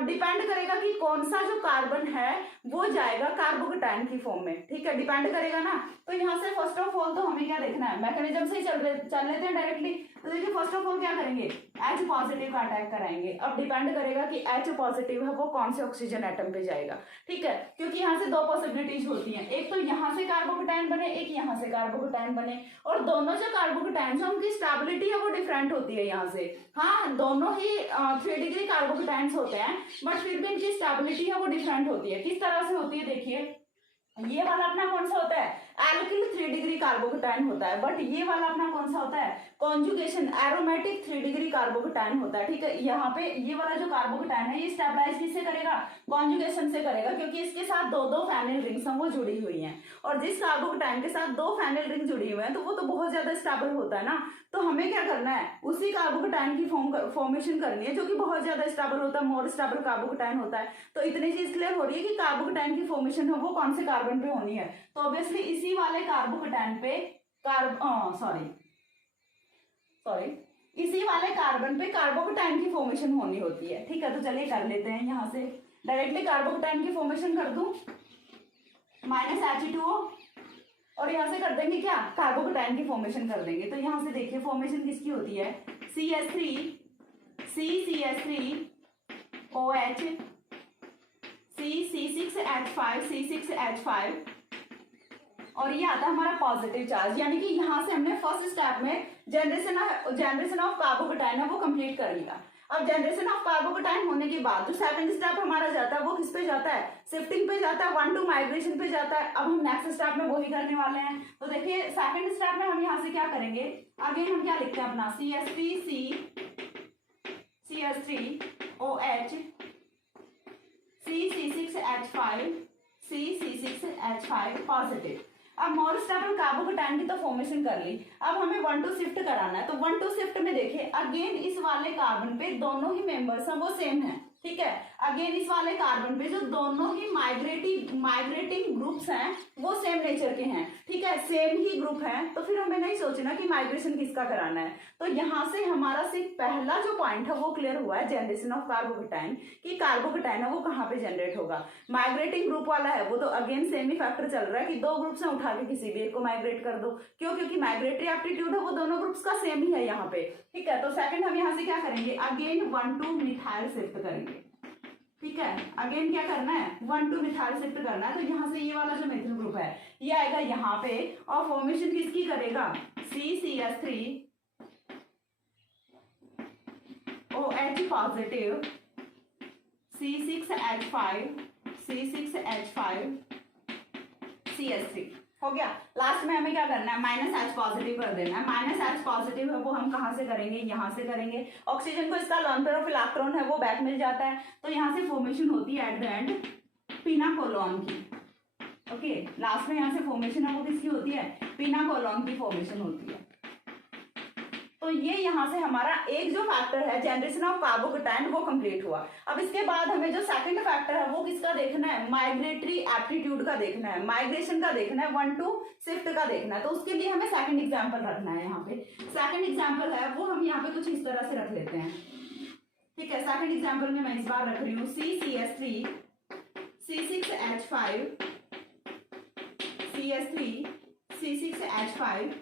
डिपेंड करेगा कि कौन सा जो कार्बन है वो जाएगा कार्बोकेटायन की फॉर्म में। ठीक है, डिपेंड करेगा ना। तो यहाँ से फर्स्ट ऑफ ऑल तो हमें क्या देखना है, मैकेनिज्म से ही चल लेते हैं डायरेक्टली। तो देखिए फर्स्ट ऑफ ऑल क्या करेंगे, H पॉजिटिव का अटैक कराएंगे। अब डिपेंड करेगा कि H पॉजिटिव है वो कौन से ऑक्सीजन एटम पे जाएगा। ठीक है, क्योंकि यहाँ से 2 पॉसिबिलिटीज होती हैं, एक तो यहाँ से कार्बोकेटायन बने, एक यहाँ से कार्बोकेटायन बने, और दोनों जो कार्बोकेटायन है उनकी स्टेबिलिटी है वो डिफरेंट होती है यहाँ से। हाँ, दोनों ही 3 डिग्री कार्बोकेटायन होते हैं, बट फिर भी इनकी स्टेबिलिटी है वो डिफरेंट होती है। किस तरह से होती है, देखिए ये वाला अपना कौन सा होता है, एल्किल 3 डिग्री कार्बोकेटायन होता है, बट ये वाला अपना कौन सा होता है, कॉन्जुगेशन एरोमेटिक 3 डिग्री कार्बोकेटायन होता है। ठीक है, यहाँ पे ये वाला जो कार्बोकेटायन है ये स्टेबलाइज किससे करेगा, कॉन्जुगेशन से करेगा, क्योंकि इसके साथ 2 फेनिल रिंग्स हैं वो जुड़ी हुई हैं, और जिस कार्बोकेटायन के साथ 2 फेनिल रिंग जुड़ी हुई हैं तो वो तो बहुत ज्यादा स्टेबल होता है ना। तो हमें क्या करना है, उसी कार्बोकेटायन की फॉर्मेशन करनी है जो कि बहुत ज्यादा स्टेबल होता है, मोर स्टेबल कार्बोकेटायन होता है। तो इतनी चीज क्लियर हो रही है कि कार्बोकेटायन की फॉर्मेशन है वो कौन से कार्बन पे होनी है, तो ऑब्वियसली इसी वाले कार्बोकेटायन पे इसी वाले कार्बन पे कार्बोकेटायन की फॉर्मेशन होनी होती है। ठीक है, तो चलिए कर लेते हैं। यहाँ से डायरेक्टली कार्बोकेटायन की फॉर्मेशन कर दूं, -H2O, और यहाँ से कर देंगे क्या, कार्बोकेटायन की फॉर्मेशन कर देंगे। तो यहाँ से देखिए फॉर्मेशन किसकी होती है, CH3OH, C6H5, और ये आता है हमारा पॉजिटिव चार्ज, यानी कि यहाँ से हमने फर्स्ट स्टेप में जनरेशन ऑफ कार्बोकेटायन है वो कंप्लीट कर लिया। अब जनरेशन ऑफ कार्बोकेटाइन होने के बाद जो सेकंड स्टेप हमारा जाता है वो किस पे जाता है, शिफ्टिंग पे जाता है, 1 to माइग्रेशन पे जाता है। अब हम नेक्स्ट स्टेप में वही करने वाले हैं। तो देखिए सेकंड स्टेप में हम यहाँ से क्या करेंगे, अगेन हम क्या लिखते हैं अपना CH3OH C6H5 C6H5 पॉजिटिव। अब मोर स्टेबल कार्बोकेटाइन की तो फॉर्मेशन कर ली, अब हमें 1 to शिफ्ट कराना है। तो 1 to शिफ्ट में देखिए अगेन इस वाले कार्बन पे दोनों ही मेंबर्स हैं वो सेम है, ठीक है। अगेन इस वाले कार्बन पे जो दोनों ही माइग्रेटिंग ग्रुप्स हैं वो सेम नेचर के हैं, ठीक है, सेम ही ग्रुप है। तो फिर हमें नहीं सोचना कि माइग्रेशन किसका कराना है। तो यहाँ से हमारा सिर्फ पहला जो पॉइंट है वो क्लियर हुआ है जनरेशन ऑफ कार्बोकेटाइन, कि कार्बोकेटाइन है वो कहाँ पे जनरेट होगा। माइग्रेटिंग ग्रुप वाला है वो तो अगेन सेम ही फैक्टर चल रहा है कि दो ग्रुप से उठा के किसी भी एक को माइग्रेट कर दो, क्यों, क्योंकि माइग्रेटरी एप्टीट्यूड है वो दोनों ग्रुप्स का सेम ही है यहाँ पे, ठीक है। तो सेकंड हम यहाँ से क्या करेंगे, अगेन 1 to मिथाइल शिफ्ट करेंगे, ठीक है। अगेन क्या करना है, 1 to मिथाइल शिफ्ट करना है। तो यहाँ से ये वाला जो मेथिल ग्रुप है ये आएगा यहाँ पे और फॉर्मेशन किसकी करेगा, CCH3OH पॉजिटिव C6H5 CH3 हो गया। लास्ट में हमें क्या करना है, -H पॉजिटिव कर देना है। -H पॉजिटिव है वो हम कहाँ से करेंगे, यहाँ से करेंगे। ऑक्सीजन को इसका लोन पेयर ऑफ इलेक्ट्रॉन है वो बैक मिल जाता है, तो यहाँ से फॉर्मेशन होती है एट द एंड पिनाकोलोन की, ओके। लास्ट में यहाँ से फॉर्मेशन है वो किसकी होती है, पिनाकोलोन की फॉर्मेशन होती है। तो ये यहाँ से हमारा एक जो फैक्टर है जनरेशन ऑफ कार्बोकेटाइन वो कंप्लीट हुआ। अब इसके बाद हमें जो सेकंड फैक्टर है वो किसका देखना है, माइग्रेटरी एप्टीट्यूड का देखना है, माइग्रेशन का देखना है, 1 to शिफ्ट का देखना है। तो उसके लिए हमें सेकंड एग्जांपल रखना है। यहाँ पे सेकंड एग्जांपल है वो हम यहाँ पे कुछ इस तरह से रख लेते हैं, ठीक है। सेकंड एग्जांपल में मैं इस बार रख रही हूँ CCH3 C6H5 CH3 C6H5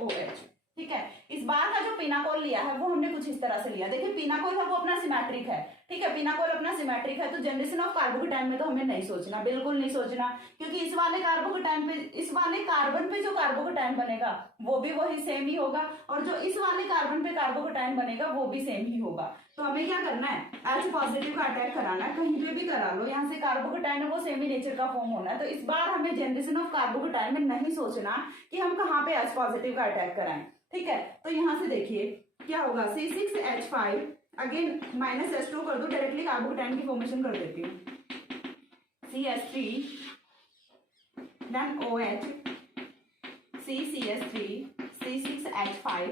OH, ठीक है। इस बार का जो पिनाकोल लिया है वो हमने कुछ इस तरह से लिया। देखिए पिनाकोल है वो अपना सिमेट्रिक है, ठीक है, पिनाकोल अपना सिमेट्रिक है। तो जनरेशन ऑफ कार्बोकेटाइन में तो हमें नहीं सोचना, बिल्कुल नहीं सोचना, क्योंकि इस वाले कार्बोकेटाइन पे, इस वाले कार्बन पे जो कार्बोकेटाइन बनेगा वो भी वही सेम ही होगा, और जो इस वाले कार्बन पे कार्बोकेटाइन बनेगा वो भी सेम ही होगा। तो हमें क्या करना है, H पॉजिटिव का अटैक कराना है, कहीं पे भी करा लो, यहाँ से कार्बोकेटाइन है वो सेम ही नेचर का फॉर्म होना है। तो इस बार हमें जनरेशन ऑफ कार्बोकेटाइन में नहीं सोचना कि हम कहाँ पे H पॉजिटिव का अटैक कराएं, ठीक है। तो यहाँ से देखिए क्या होगा, C6H5 अगेन -H2 कर दो, डायरेक्टली कार्बोकेटाइन की फॉर्मेशन कर देती हूँ, CH3 then OH CCH3 C6H5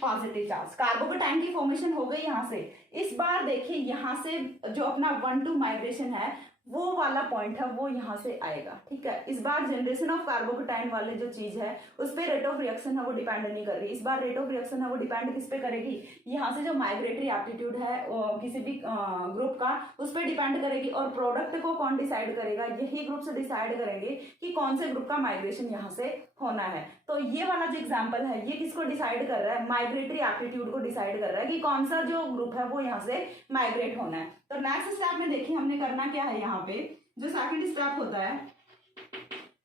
positive charge, carbocation की फॉर्मेशन हो गई यहाँ से। इस बार देखिए यहाँ से जो अपना 1 to माइग्रेशन है वो वाला पॉइंट है वो यहाँ से आएगा, ठीक है। इस बार जनरेशन ऑफ कार्बोकेटाइन वाले जो चीज है उस पर रेट ऑफ रिएक्शन है वो डिपेंड नहीं कर रही। इस बार रेट ऑफ रिएक्शन है वो डिपेंड किस पे करेगी, यहाँ से जो माइग्रेटरी एप्टीट्यूड है किसी भी ग्रुप का उस पर डिपेंड करेगी। और प्रोडक्ट को कौन डिसाइड करेगा, यही ग्रुप से डिसाइड करेंगे कि कौन से ग्रुप का माइग्रेशन यहाँ से होना है। तो ये वाला जो एग्जाम्पल है ये किसको डिसाइड कर रहा है, माइग्रेटरी एप्टीट्यूड को डिसाइड कर रहा है कि कौन सा जो ग्रुप है वो यहाँ से माइग्रेट होना है। तो नेक्स्ट स्टेप में देखिए हमने करना क्या है, यहाँ पे जो सेकंड स्टेप होता है,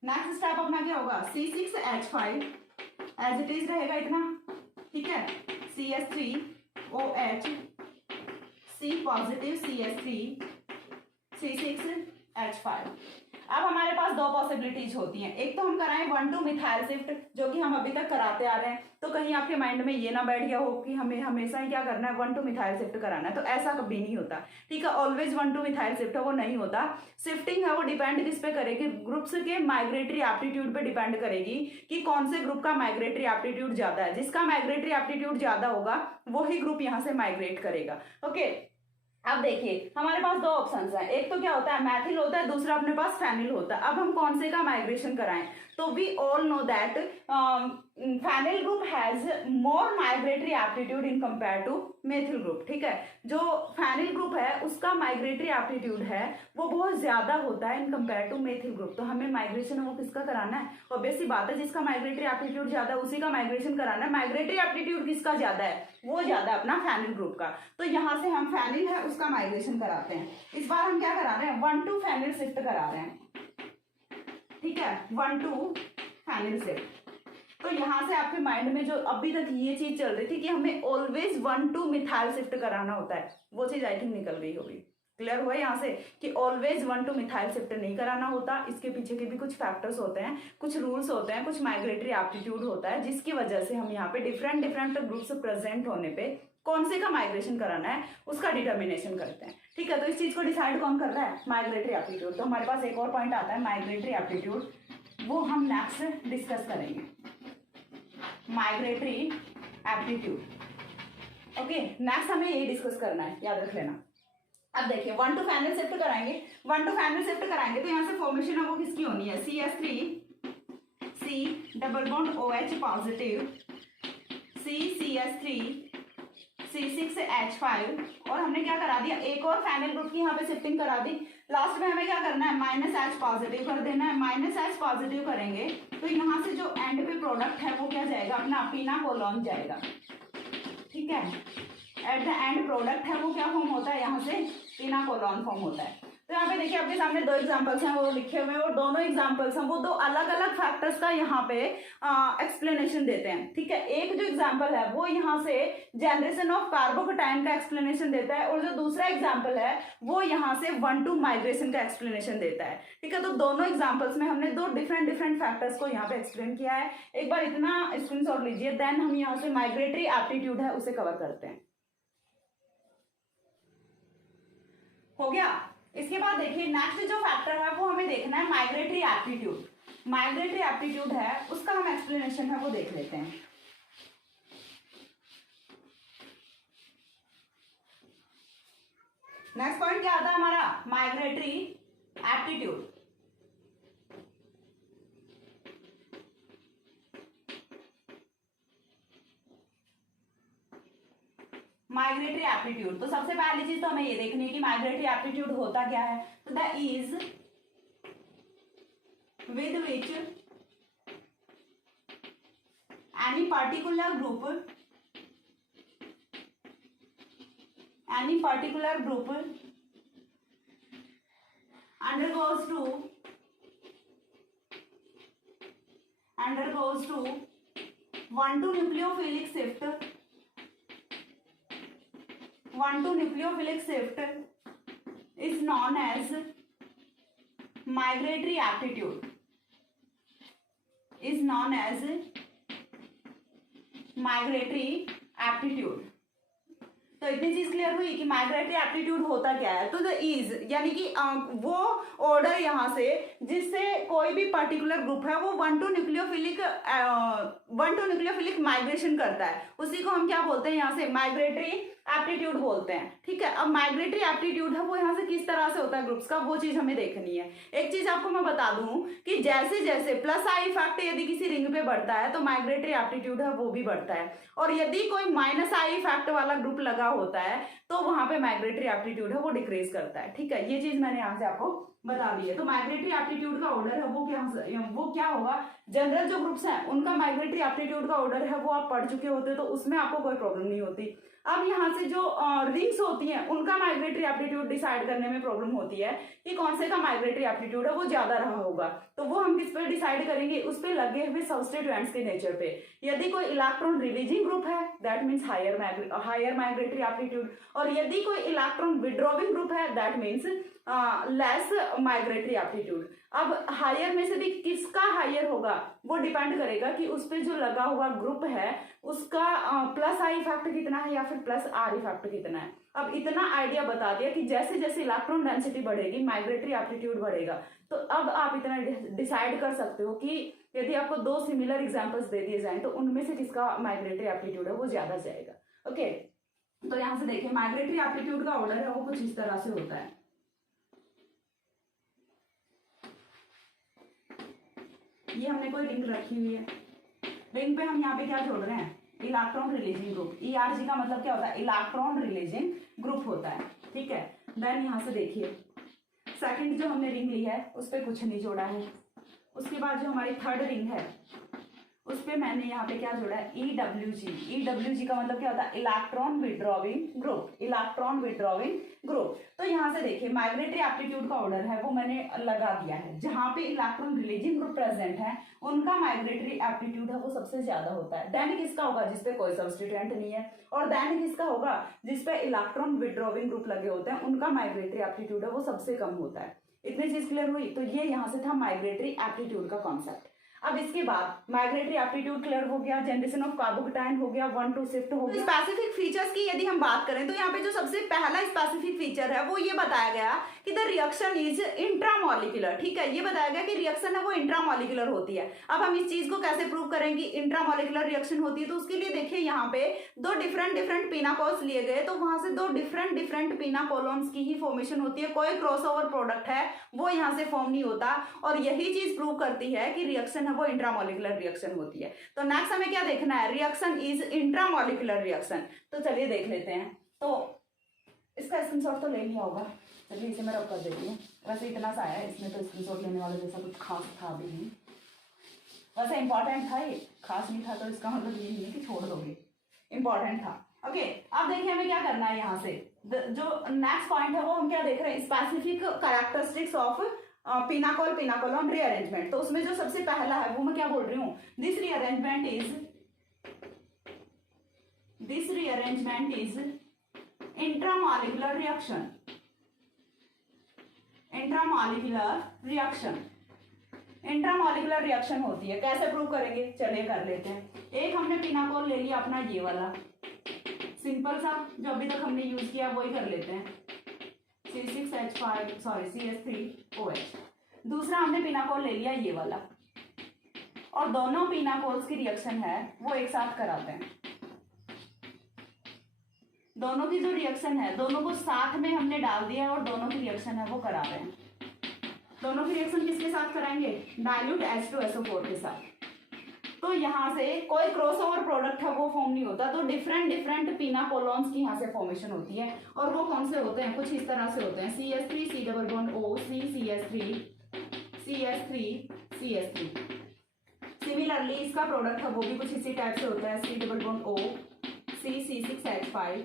नेक्स्ट स्टेप अपना क्या होगा, C6H5 एज इट इज रहेगा इतना, ठीक है, CH3OH C positive CH3 C6H5। अब हमारे पास दो पॉसिबिलिटीज होती हैं, एक तो हम कराएं 1 to मिथाइल शिफ्ट जो कि हम अभी तक कराते आ रहे हैं। तो कहीं आपके माइंड में ये ना बैठ गया हो कि हमें हमेशा ही क्या करना है 1 to मिथाइल शिफ्ट कराना है, तो ऐसा कभी नहीं होता, ठीक है। ऑलवेज 1 to मिथाइल शिफ्ट है वो नहीं होता। शिफ्टिंग है वो डिपेंड किस पे करेगी, ग्रुप्स के माइग्रेटरी एप्टीट्यूड पे डिपेंड करेगी कि कौन से ग्रुप का माइग्रेटरी एप्टीट्यूड ज्यादा है। जिसका माइग्रेटरी एप्टीट्यूड ज्यादा होगा वही ग्रुप यहाँ से माइग्रेट करेगा, ओके। अब देखिए हमारे पास दो ऑप्शंस हैं, एक तो क्या होता है मैथिल होता है, दूसरा अपने पास फेनिल होता है। अब हम कौन से का माइग्रेशन कराएं, तो we all know that phenyl group has more migratory aptitude in compare to methyl group, ठीक है। जो फेनिल ग्रुप है उसका माइग्रेटरी एप्टीट्यूड है वो बहुत ज्यादा होता है इन कंपेयर टू मेथिल ग्रुप। तो हमें माइग्रेशन वो किसका कराना है, ऑब्वियस सी बात है जिसका माइग्रेटरी एप्टीट्यूड ज्यादा है उसी का माइग्रेशन कराना है। माइग्रेटरी एप्टीट्यूड किसका ज्यादा है, वो ज्यादा अपना फेनिल ग्रुप का। तो यहाँ से हम फेनिल है उसका माइग्रेशन कराते हैं। इस बार हम क्या करा रहे हैं, 1 to फेनिल शिफ्ट करा रहे हैं, ठीक है, 1 to फेनिल शिफ्ट। तो यहाँ से आपके माइंड में जो अभी तक ये चीज चल रही थी कि हमें ऑलवेज 1 to मिथाइल शिफ्ट कराना होता है, वो चीज आई थिंक निकल गई होगी। क्लियर हुआ यहाँ से कि ऑलवेज 1 to मिथाइल शिफ्ट नहीं कराना होता। इसके पीछे के भी कुछ फैक्टर्स होते हैं, कुछ रूल्स होते हैं, कुछ माइग्रेटरी एप्टीट्यूड होता है, जिसकी वजह से हम यहाँ पे डिफरेंट डिफरेंट ग्रुप्स प्रेजेंट होने पे कौन से का माइग्रेशन कराना है उसका डिटर्मिनेशन करते हैं। ठीक है, तो इस चीज को डिसाइड कौन कर रहा है? Migratory aptitude. तो हमारे पास एक और पॉइंट आता है माइग्रेटरी एप्टीट्यूड, वो हम नेक्स्ट डिस्कस करेंगे। Migratory aptitude. ओके, नेक्स्ट हमें यही डिस्कस करना है, याद रख लेना। अब देखिए 1 to फाइनल शिफ्ट कराएंगे, 1 to फाइनल शिफ्ट कराएंगे तो यहाँ से फॉर्मेशन है वो किसकी होनी है? CH3 C double bond OH positive, CCH3 C6H5 और हमने क्या करा दिया? एक और फाइनल ग्रुप की यहाँ पे शिफ्टिंग करा दी। लास्ट में हमें क्या करना है? -H पॉजिटिव कर देना है। -H पॉजिटिव करेंगे तो यहाँ से जो एंड पे प्रोडक्ट है वो क्या जाएगा? अपना पीना कोलॉन जाएगा। ठीक है, एट द एंड प्रोडक्ट है वो क्या फॉर्म होता है? यहाँ से पीना कोलॉन फॉर्म होता है। तो यहाँ पे देखिए आपके सामने दो एग्जांपल्स हैं वो लिखे हुए हैं, और दोनों एग्जांपल्स हैं वो दो अलग अलग फैक्टर्स का यहाँ पे एक्सप्लेनेशन देते हैं। ठीक है, एक जो एग्जांपल है वो यहाँ से जनरेशन ऑफ कार्बोकेटाइन का एक्सप्लेनेशन देता है, और जो दूसरा एग्जांपल है वो यहाँ से 1 to माइग्रेशन का एक्सप्लेनेशन देता है। ठीक है, तो दोनों एग्जाम्पल्स में हमने दो डिफरेंट फैक्टर्स को यहाँ पे एक्सप्लेन किया है। एक बार इतना स्क्रीनशॉट लीजिए, देन हम यहाँ से माइग्रेटरी एप्टीट्यूड है उसे कवर करते हैं। हो गया। इसके बाद देखिए नेक्स्ट जो फैक्टर है वो हमें देखना है माइग्रेटरी एप्टीट्यूड। माइग्रेटरी एप्टीट्यूड है उसका हम एक्सप्लेनेशन है वो देख लेते हैं। नेक्स्ट पॉइंट क्या आता है हमारा? Migratory aptitude. माइग्रेटरी एप्टीट्यूड, तो सबसे पहली चीज तो हमें ये देखनी है कि माइग्रेटरी एप्टीट्यूड होता क्या है। तो the is with which any particular group undergoes to 1 to nucleophilic shift 1 to nucleophilic shift is known as migratory aptitude. Is known as migratory aptitude. तो इतनी चीज क्लियर हुई कि माइग्रेटरी एप्टीट्यूड होता क्या है। तो द इज यानी कि वो ऑर्डर यहाँ से जिससे कोई भी पर्टिकुलर ग्रुप है वो 1 to न्यूक्लियोफिलिक माइग्रेशन करता है, उसी को हम क्या बोलते हैं? यहाँ से माइग्रेटरी एप्टीट्यूड बोलते हैं। ठीक है, अब माइग्रेटरी एप्टीट्यूड है वो यहाँ से किस तरह से होता है ग्रुप्स का, वो चीज हमें देखनी है। एक चीज आपको मैं बता दूं कि जैसे जैसे प्लस आई इफेक्ट यदि किसी रिंग पे बढ़ता है तो माइग्रेटरी एप्टीट्यूड है वो भी बढ़ता है, और यदि कोई माइनस आई इफेक्ट वाला ग्रुप लगा होता है तो वहां पे माइग्रेटरी एप्टीट्यूड है वो डिक्रीज करता है। ठीक है, ये चीज मैंने यहाँ से आपको बता दी है। तो माइग्रेटरी एप्टीट्यूड का ऑर्डर है वो क्या होगा? जनरल जो ग्रुप्स हैं उनका माइग्रेटरी एप्टीट्यूड का ऑर्डर है वो आप पढ़ चुके होते, तो उसमें आपको कोई प्रॉब्लम नहीं होती। अब यहाँ से जो रिंग्स होती हैं उनका माइग्रेटरी एप्टीट्यूड डिसाइड करने में प्रॉब्लम होती है कि कौन से का माइग्रेटरी एप्टीट्यूड है वो ज्यादा रहा होगा। तो वो हम किस पे डिसाइड करेंगे? उस पे लगे हुए सबस्टिट्यूएंट्स के नेचर पे। यदि कोई इलेक्ट्रॉन रिलीजिंग ग्रुप है that means higher migratory aptitude, और यदि कोई इलेक्ट्रॉन विड्रॉविंग ग्रुप है that means less migratory aptitude. अब हायर में से भी किसका हायर होगा वो डिपेंड करेगा कि उस पे जो लगा हुआ ग्रुप है उसका प्लस आई इफेक्ट कितना है या फिर प्लस आर इफेक्ट कितना है। अब इतना आइडिया बता दिया कि जैसे जैसे इलेक्ट्रॉन डेंसिटी बढ़ेगी माइग्रेटरी एप्टीट्यूड बढ़ेगा। तो अब आप इतना डिसाइड कर सकते हो कि यदि आपको दो सिमिलर एग्जांपल्स दे दिए जाएं तो उनमें से किसका माइग्रेटरी एप्टीट्यूड है वो ज्यादा जाएगा। ओके, तो यहाँ से देखिए माइग्रेटरी एप्टीट्यूड का ऑर्डर है वो कुछ इस तरह से होता है। ये हमने कोई रिंग रखी हुई है, रिंग पे हम यहाँ पे क्या जोड़ रहे हैं? Electron releasing group. ERG का मतलब क्या होता है? इलेक्ट्रॉन रिलीजिंग ग्रुप होता है। ठीक है, देन यहाँ से देखिए सेकंड जो हमने रिंग ली है उस पर कुछ नहीं जोड़ा है। उसके बाद जो हमारी थर्ड रिंग है उस पे मैंने यहाँ पे क्या जोड़ा है, EWG। EWG का मतलब क्या होता है, electron withdrawing group, electron withdrawing group. तो यहाँ से देखिए माइग्रेटरी एप्टीट्यूड का ऑर्डर है वो मैंने लगा दिया है, जहाँ पे इलेक्ट्रॉन रिलीजिंग ग्रुप प्रेजेंट है उनका माइग्रेटरी एप्टीट्यूड है वो सबसे ज्यादा होता है। देन किसका होगा, जिसपे कोई सब्स्टिट्यूएंट नहीं है, और देन किसका होगा, जिसपे इलेक्ट्रॉन विड्रॉविंग ग्रुप लगे होते हैं उनका माइग्रेटरी एप्टीट्यूड है वो सबसे कम होता है। इतनी चीज क्लियर हुई। तो ये यहाँ से था माइग्रेटरी एप्टीट्यूड का कॉन्सेप्ट। अब इसके बाद माइग्रेटरी एप्टीट्यूड क्लियर हो गया, जनरेशन ऑफ कार्बोकेटाइन हो गया, 1 to शिफ्ट हो गया। स्पेसिफिक फीचर्स की यदि हम बात करें तो यहाँ पे जो सबसे पहला स्पेसिफिक फीचर है वो ये बताया गया कि द रिएक्शन इज इंट्रामॉलिक्यूलर। ठीक है, ये बताया गया कि रिएक्शन है वो इंट्रामॉलिक्यूलर होती है। अब हम इस चीज को कैसे प्रूव करेंगे, इंट्रामॉलिक्यूलर रिएक्शन होती है, तो उसके लिए देखिए यहाँ पे दो डिफरेंट पिनाकोल्स लिए गए, तो वहां से दो डिफरेंट पिनाकोलोन्स की ही फॉर्मेशन होती है, कोई क्रॉसओवर प्रोडक्ट है वो यहाँ से फॉर्म नहीं होता, और यही चीज प्रूव करती है कि रिएक्शन वो इंट्रामॉलिक्यूलर रिएक्शन होती है। तो नेक्स्ट हमें क्या देखना है, रिएक्शन इज इंट्रामॉलिक्यूलर रिएक्शन। तो चलिए देख लेते हैं। तो इसका स्क्रीनशॉट तो ले लिया होगा, चलिए इसे मैं रब कर देती हूँ। वैसे इतना सा है, इसमें तो स्क्रीनशॉट लेने वाला जैसा कुछ खास था भी नहीं, वैसे इंपॉर्टेंट था ये, खास नहीं था तो इसका मतलब ये नहीं है कि छोड़ दोगे, इंपॉर्टेंट था। ओके, अब देखिए हमें क्या करना है यहाँ से, जो नेक्स्ट पॉइंट है वो हम क्या देख रहे हैं, specific characteristics of pinacol rearrangement. तो उसमें जो सबसे पहला है वो मैं क्या बोल रही हूँ, this rearrangement is intramolecular reaction. Intramolecular reaction होती है, कैसे प्रूव करेंगे, चलिए कर लेते हैं। एक हमने पिनाकोल ले लिया अपना ये वाला सिंपल सा जो अभी तक हमने यूज किया वही कर लेते हैं, CH3OH। दूसरा हमने पिनाकोल ले लिया ये वाला, और दोनों पिनाकोल्स की रिएक्शन है वो एक साथ कराते हैं। दोनों की जो रिएक्शन है दोनों को साथ में हमने डाल दिया है और दोनों की रिएक्शन है वो करा रहे हैं। दोनों की रिएक्शन किसके साथ कराएंगे, डाइल्यूट H2SO4 के साथ। तो यहाँ से कोई क्रॉसओवर प्रोडक्ट है वो फॉर्म नहीं होता, तो डिफरेंट पिनाकोलोन्स की यहाँ से फॉर्मेशन होती है, और वो कौन से होते हैं, कुछ इस तरह से होते हैं, CH3 C double bond O, CH3 similarly इसका प्रोडक्ट है वो भी कुछ इसी टाइप से होता है, C double bond O, C6H5।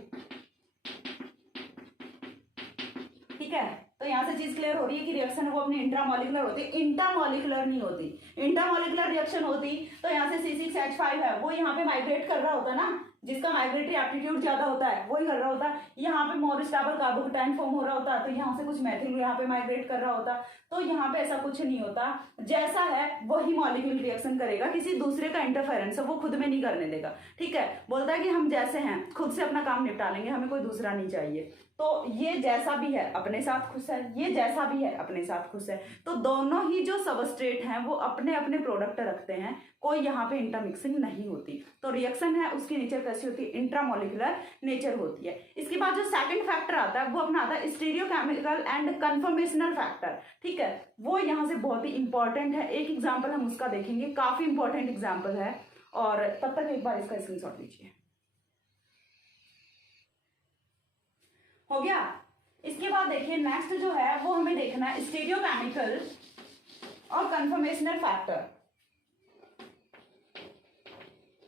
ठीक है, तो यहाँ से चीज क्लियर हो रही है कि रिएक्शन है वो अपनी इंट्रामॉलिक्यूलर होती है, इंटरमॉलिक्यूलर नहीं होती। इंटरमॉलिक्यूलर रिएक्शन होती तो यहाँ से C6H5 है वो यहाँ पे माइग्रेट कर रहा होता ना, जिसका माइग्रेटरी एप्टीट्यूड ज्यादा होता है वही कर रहा होता है। यहाँ पे मोर स्टेबल कार्बोकेटाइन फॉर्म हो रहा होता तो यहाँ से कुछ मैथिल यहाँ पे माइग्रेट कर रहा होता। तो यहाँ पे ऐसा कुछ नहीं होता, जैसा है वही मॉलिक्यूल रिएक्शन करेगा, किसी दूसरे का इंटरफेरेंस है वो खुद में नहीं करने देगा। ठीक है, बोलता है कि हम जैसे हैं खुद से अपना काम निपटा लेंगे, हमें कोई दूसरा नहीं चाहिए। तो ये जैसा भी है अपने साथ खुश है, ये जैसा भी है अपने साथ खुश है। तो दोनों ही जो सबस्ट्रेट हैं वो अपने अपने प्रोडक्ट रखते हैं, कोई यहाँ पे इंटरमिक्सिंग नहीं होती। तो रिएक्शन है उसकी नेचर कैसी होती है, इंट्रामॉलिक्यूलर नेचर होती है। इसके बाद जो सेकंड फैक्टर आता है वो अपना आता है स्टीरियोकेमिकल एंड कन्फर्मेशनल फैक्टर। ठीक है, वो यहाँ से बहुत ही इंपॉर्टेंट है। एक एग्जाम्पल हम उसका देखेंगे, काफी इंपॉर्टेंट एग्जाम्पल है, और तब तक एक बार इसका स्क्रीनशॉट लीजिए। हो गया। इसके बाद देखिए नेक्स्ट जो है वो हमें देखना है स्टीरियोकेमिकल और कन्फर्मेशनल फैक्टर।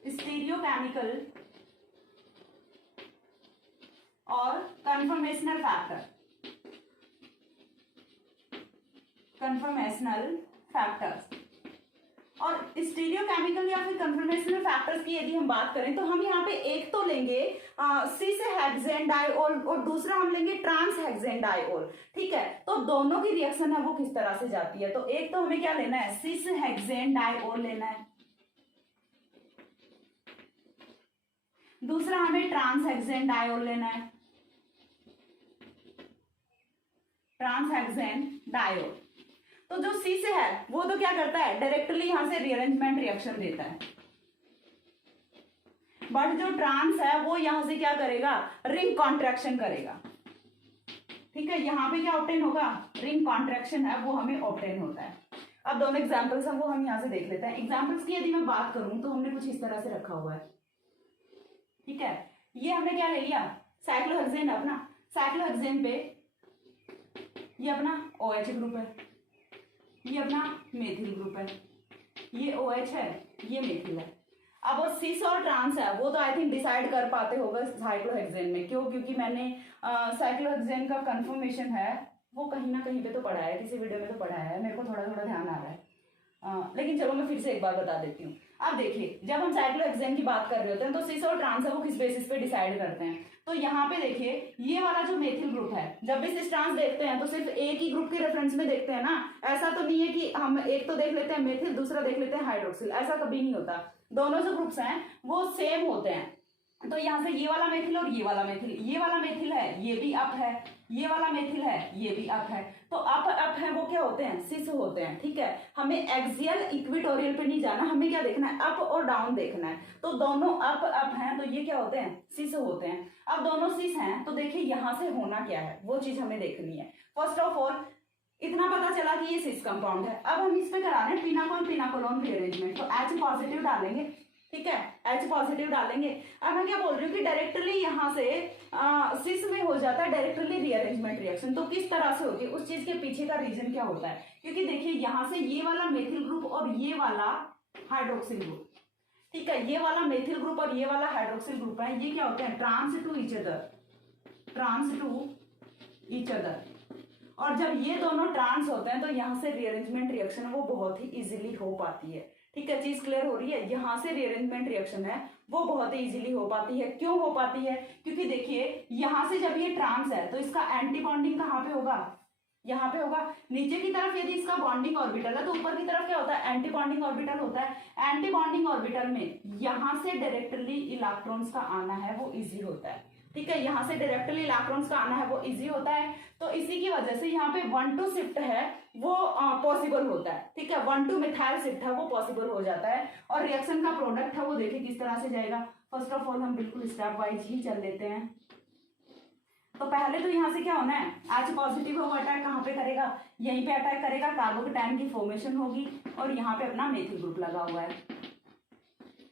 स्टीरियोकेमिकल और कन्फर्मेशनल फैक्टर। कन्फर्मेशनल फैक्टर्स और स्टीरियोकेमिकल या फिर कन्फर्मेशनल फैक्टर्स की यदि हम बात करें तो हम यहाँ पे एक तो लेंगे सिस हेक्सेन डाइओल और दूसरा हम लेंगे ट्रांस हेक्सेन डाइओल। ठीक है, तो दोनों की रिएक्शन है वो किस तरह से जाती है, तो एक तो हमें क्या लेना है, सिस हेक्सेन डाइओल लेना है, दूसरा हमें ट्रांस हेक्सेन डाइओल लेना है, ट्रांस हेक्सेन डाइओल। तो जो सी से है वो तो क्या करता है, डायरेक्टली यहां से रीअरेंजमेंट रिएक्शन देता है, बट जो ट्रांस है वो यहां से क्या करेगा, रिंग कॉन्ट्रैक्शन करेगा। ठीक है, यहाँ पे क्या ऑब्टेन होगा, रिंग कॉन्ट्रैक्शन है वो हमें ऑब्टेन होता है। अब दोनों एग्जांपल्स हैं वो हम यहाँ से देख लेते हैं। एग्जांपल्स की यदि मैं बात करूं तो हमने कुछ इस तरह से रखा हुआ है। ठीक है, ये हमने क्या ले लिया, साइक्लोहेक्सेन अपना, साइक्लोहेक्सेन पे ये अपना OH ग्रुप है, ये अपना मेथिल ग्रुप है, ये OH है ये मेथिल है। अब वो सिस और ट्रांस है वो तो आई थिंक डिसाइड कर पाते होगा साइक्लोहेक्सेन में, क्यों? क्योंकि मैंने साइक्लोहेक्सेन का कंफर्मेशन है वो कहीं ना कहीं पे तो पढ़ा है, किसी वीडियो में तो पढ़ा है, मेरे को थोड़ा थोड़ा ध्यान आ रहा है। लेकिन चलो मैं फिर से एक बार बता देती हूँ। अब देखिए, जब हम साइक्लोहेक्सेन की बात कर रहे होते हैं तो सिस और ट्रांस है वो किस बेसिस पे डिसाइड करते हैं। तो यहाँ पे देखिए, ये वाला जो मेथिल ग्रुप है, जब भी सिस ट्रांस देखते हैं तो सिर्फ एक ही ग्रुप के रेफरेंस में देखते हैं ना। ऐसा तो नहीं है कि हम एक तो देख लेते हैं मेथिल, दूसरा देख लेते हैं हाइड्रोक्सिल, ऐसा कभी नहीं होता। दोनों जो ग्रुप्स हैं वो सेम होते हैं। तो यहाँ से ये वाला मेथिल और ये वाला मेथिल, ये वाला मेथिल है ये भी अप है, ये वाला मेथिल है ये भी अप है। तो अप अप है वो क्या होते हैं? सिस होते हैं। ठीक है, हमें एक्सियल इक्विटोरियल पे नहीं जाना, हमें क्या देखना है? अप और डाउन देखना है। तो दोनों अप अप हैं तो ये क्या होते हैं? सिस होते हैं। अब दोनों सिस हैं तो देखिए यहाँ से होना क्या है वो चीज हमें देखनी है। फर्स्ट ऑफ ऑल इतना पता चला कि ये सिस कंपाउंड है। अब हम इस पे करा रहे हैं पिनाकोल पिनाकोलोन रीअरेंजमेंट। तो H पॉजिटिव डालेंगे, ठीक है, H पॉजिटिव डालेंगे। अब मैं क्या बोल रही हूँ कि डायरेक्टली यहाँ से सिस में हो जाता है डायरेक्टली रीअरेंजमेंट रिएक्शन। तो किस तरह से होती है, उस चीज के पीछे का रीजन क्या होता है? क्योंकि देखिए यहाँ से ये वाला मेथिल ग्रुप और ये वाला हाइड्रोक्सिल ग्रुप, ठीक है, ये वाला मेथिल ग्रुप और ये वाला हाइड्रोक्सिल ग्रुप है, ये क्या होते हैं? Trans to each other, trans to each other. और जब ये दोनों ट्रांस होते हैं तो यहाँ से रीअरेंजमेंट रिएक्शन वो बहुत ही इजीली हो पाती है। ठीक है, चीज क्लियर हो रही है? यहाँ से रीअरेंजमेंट रिएक्शन है वो बहुत ही इजीली हो पाती है। क्यों हो पाती है? क्योंकि देखिए यहाँ से जब ये ट्रांस है तो इसका एंटी बॉन्डिंग कहाँ पे होगा? यहाँ पे होगा। नीचे की तरफ यदि इसका बॉन्डिंग ऑर्बिटल है तो ऊपर की तरफ क्या होता है? एंटी बॉन्डिंग ऑर्बिटल होता है। एंटी बॉन्डिंग ऑर्बिटल में यहाँ से डायरेक्टली इलेक्ट्रॉन्स का आना है वो इजी होता है। ठीक है, यहाँ से डायरेक्टली इलेक्ट्रॉन्स का आना है वो इजी होता है। तो इसी की वजह से यहाँ पे 1 to शिफ्ट है वो पॉसिबल होता है। ठीक है, 1 to मिथाइल शिफ्ट है वो पॉसिबल हो जाता है। और रिएक्शन का प्रोडक्ट है वो देखिए किस तरह से जाएगा। फर्स्ट ऑफ ऑल हम बिल्कुल स्टेप वाइज ही चल लेते हैं। तो पहले तो यहाँ से क्या होना है? H पॉजिटिव होगा, अटैक कहाँ पे करेगा? यहीं पे अटैक करेगा, कार्बोकेटाइन की फॉर्मेशन होगी और यहाँ पे अपना मेथिल ग्रुप लगा हुआ है।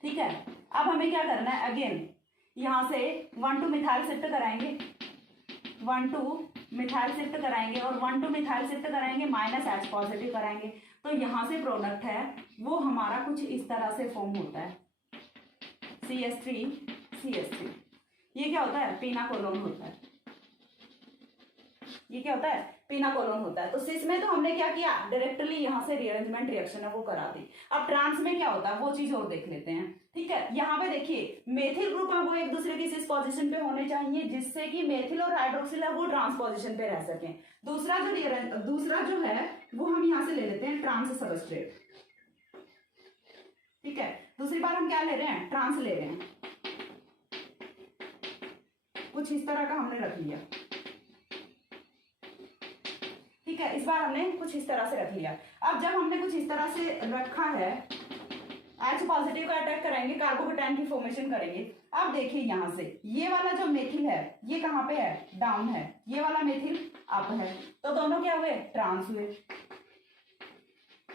ठीक है, अब हमें क्या करना है? अगेन यहाँ से 1 to मिथाइल शिफ्ट कराएंगे, 1 to मिथाइल शिफ्ट कराएंगे और 1 to मिथाइल शिफ्ट कराएंगे, -H पॉजिटिव कराएंगे। तो यहाँ से प्रोडक्ट है वो हमारा कुछ इस तरह से फॉर्म होता है, CH3 CH3। ये क्या होता है? पिनाकोलोन होता है। ये क्या होता है? पिनाकोलोन होता है। तो सिस में तो हमने क्या किया? डायरेक्टली यहाँ से रीअरेंजमेंट रिएक्शन है वो करा दी। अब ट्रांस में क्या होता है वो चीज और देख लेते हैं। ठीक है, यहाँ पे देखिए मेथिल ग्रुप है वो एक दूसरे की सिस पोजीशन पे होने चाहिए जिससे कि मेथिल और हाइड्रोक्सिल है वो ट्रांस पोजीशन पे रह सके। दूसरा जो है वो हम यहाँ से ले लेते हैं ट्रांस सबस्ट्रेट। ठीक है, दूसरी बार हम क्या ले रहे हैं? ट्रांस ले रहे हैं। कुछ इस तरह का हमने रख लिया। ठीक है, इस बार हमने कुछ इस तरह से रख लिया। अब जब हमने कुछ इस तरह से रखा है, H पॉजिटिव का अटैक कराएंगे, कार्बोकेटाइन की फॉर्मेशन करेंगे। अब देखिए यहाँ से ये वाला जो मेथिल है ये कहाँ पे है? डाउन है। ये वाला मेथिल अप है। तो दोनों क्या हुए? ट्रांस हुए।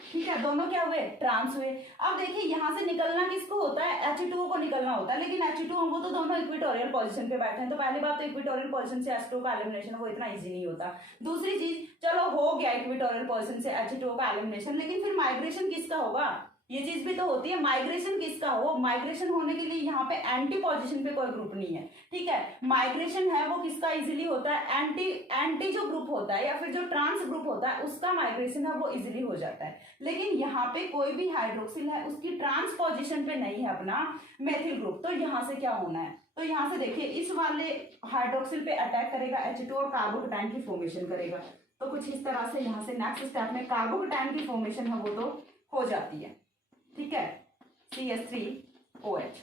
ठीक है, दोनों क्या हुए? ट्रांस हुए। अब देखिए यहाँ से निकलना किसको होता है? H2O को निकलना होता है, लेकिन H2O वो तो दोनों इक्वेटोरियल पोजीशन पे बैठे हैं। तो पहली बात तो इक्वेटोरियल पोजीशन से H2O का एलिमिनेशन वो इतना इजी नहीं होता। दूसरी चीज, चलो हो गया इक्वेटोरियल पोजीशन से H2O का एलिमिनेशन, लेकिन फिर माइग्रेशन किसका होगा? ये चीज भी तो होती है। माइग्रेशन किसका हो? माइग्रेशन होने के लिए यहाँ पे एंटी पोजीशन पे कोई ग्रुप नहीं है। ठीक है, माइग्रेशन है वो किसका इजीली होता है? एंटी जो ग्रुप होता है या फिर जो ट्रांस ग्रुप होता है उसका माइग्रेशन है वो इजीली हो जाता है। लेकिन यहाँ पे कोई भी हाइड्रोक्सिल है उसकी ट्रांस पोजीशन पे नहीं है अपना मेथिल ग्रुप। तो यहाँ से क्या होना है? तो यहाँ से देखिए इस वाले हाइड्रोक्सिल पे अटैक करेगा H2 और कार्बोकेटाइन की फॉर्मेशन करेगा। तो कुछ इस तरह से यहाँ से नेक्स्ट स्टेप में कार्बोकेटाइन की फॉर्मेशन है वो तो हो जाती है। ठीक है, CH3OH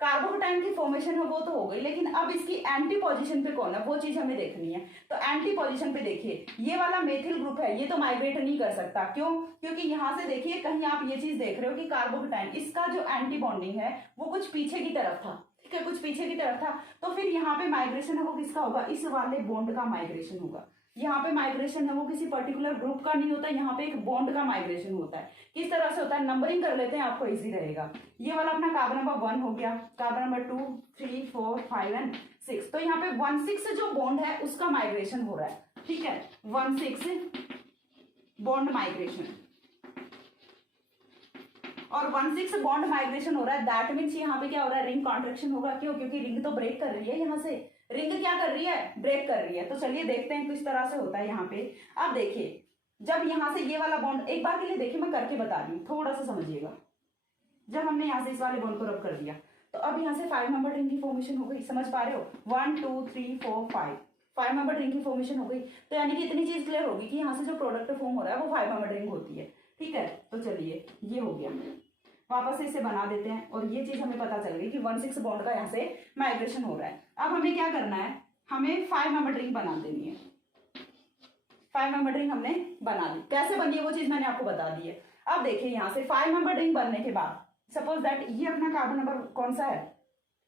कार्बोकेटाइन की फॉर्मेशन है वो तो हो गई, लेकिन अब इसकी एंटी पोजीशन पे कौन है वो चीज हमें देखनी है। तो एंटी पोजीशन पे देखिए ये वाला मेथिल ग्रुप है ये तो माइग्रेट नहीं कर सकता। क्यों? क्योंकि यहाँ से देखिए कहीं आप ये चीज देख रहे हो कि कार्बोकेटाइन इसका जो एंटी बॉन्डिंग है वो कुछ पीछे की तरफ था। ठीक है, कुछ पीछे की तरफ था। तो फिर यहाँ पे माइग्रेशन है वो किसका होगा? इस वाले बॉन्ड का माइग्रेशन होगा। यहाँ पे माइग्रेशन है वो किसी पर्टिकुलर ग्रुप का नहीं होता, यहाँ पे एक बॉन्ड का माइग्रेशन होता है। किस तरह से होता है? नंबरिंग कर लेते हैं, आपको इजी रहेगा। ये वाला अपना कार्बन नंबर 1 हो गया, कार्बन नंबर 2, 3, 4, 5 एंड 6। तो यहाँ पे 1,6 जो बॉन्ड है उसका माइग्रेशन हो रहा है। ठीक है, 1,6 बॉन्ड माइग्रेशन। और 1,6 बॉन्ड माइग्रेशन हो रहा है, दैट मीन्स यहाँ पे क्या हो रहा है, रिंग कॉन्ट्रेक्शन होगा। क्यों? क्योंकि रिंग तो ब्रेक कर रही है, यहाँ से रिंग क्या कर रही है, ब्रेक कर रही है। तो चलिए देखते हैं किस तरह से होता है यहाँ पे। अब देखिए जब यहाँ से ये वाला बॉन्ड, एक बार के लिए देखिए मैं करके बता रही हूँ, थोड़ा सा समझिएगा। जब हमने यहाँ से इस वाले बॉन्ड को रब कर दिया तो अब यहाँ से 5 मेंबर रिंग की फॉर्मेशन हो गई, समझ पा रहे हो, 1 2 3 4 5 मेंबर रिंग की फॉर्मेशन हो गई। तो यानी कि इतनी चीज क्लियर होगी कि यहाँ से जो प्रोडक्ट फॉर्म हो रहा है वो 5 मेंबर रिंग होती है। ठीक है, तो चलिए ये हो गया, वापस से इसे बना देते हैं और ये चीज हमें पता चल गई कि 1,6 बॉन्ड का यहाँ से माइग्रेशन हो रहा है। अब हमें क्या करना है, हमें 5 मेंबर रिंग बना देनी है। 5 मेंबर रिंग हमने बना दी, कैसे बनी है वो चीज मैंने आपको बता दी है। अब देखिए यहाँ से 5 मेंबर रिंग बनने के बाद सपोज दैट ये अपना कार्बन नंबर कौन सा है,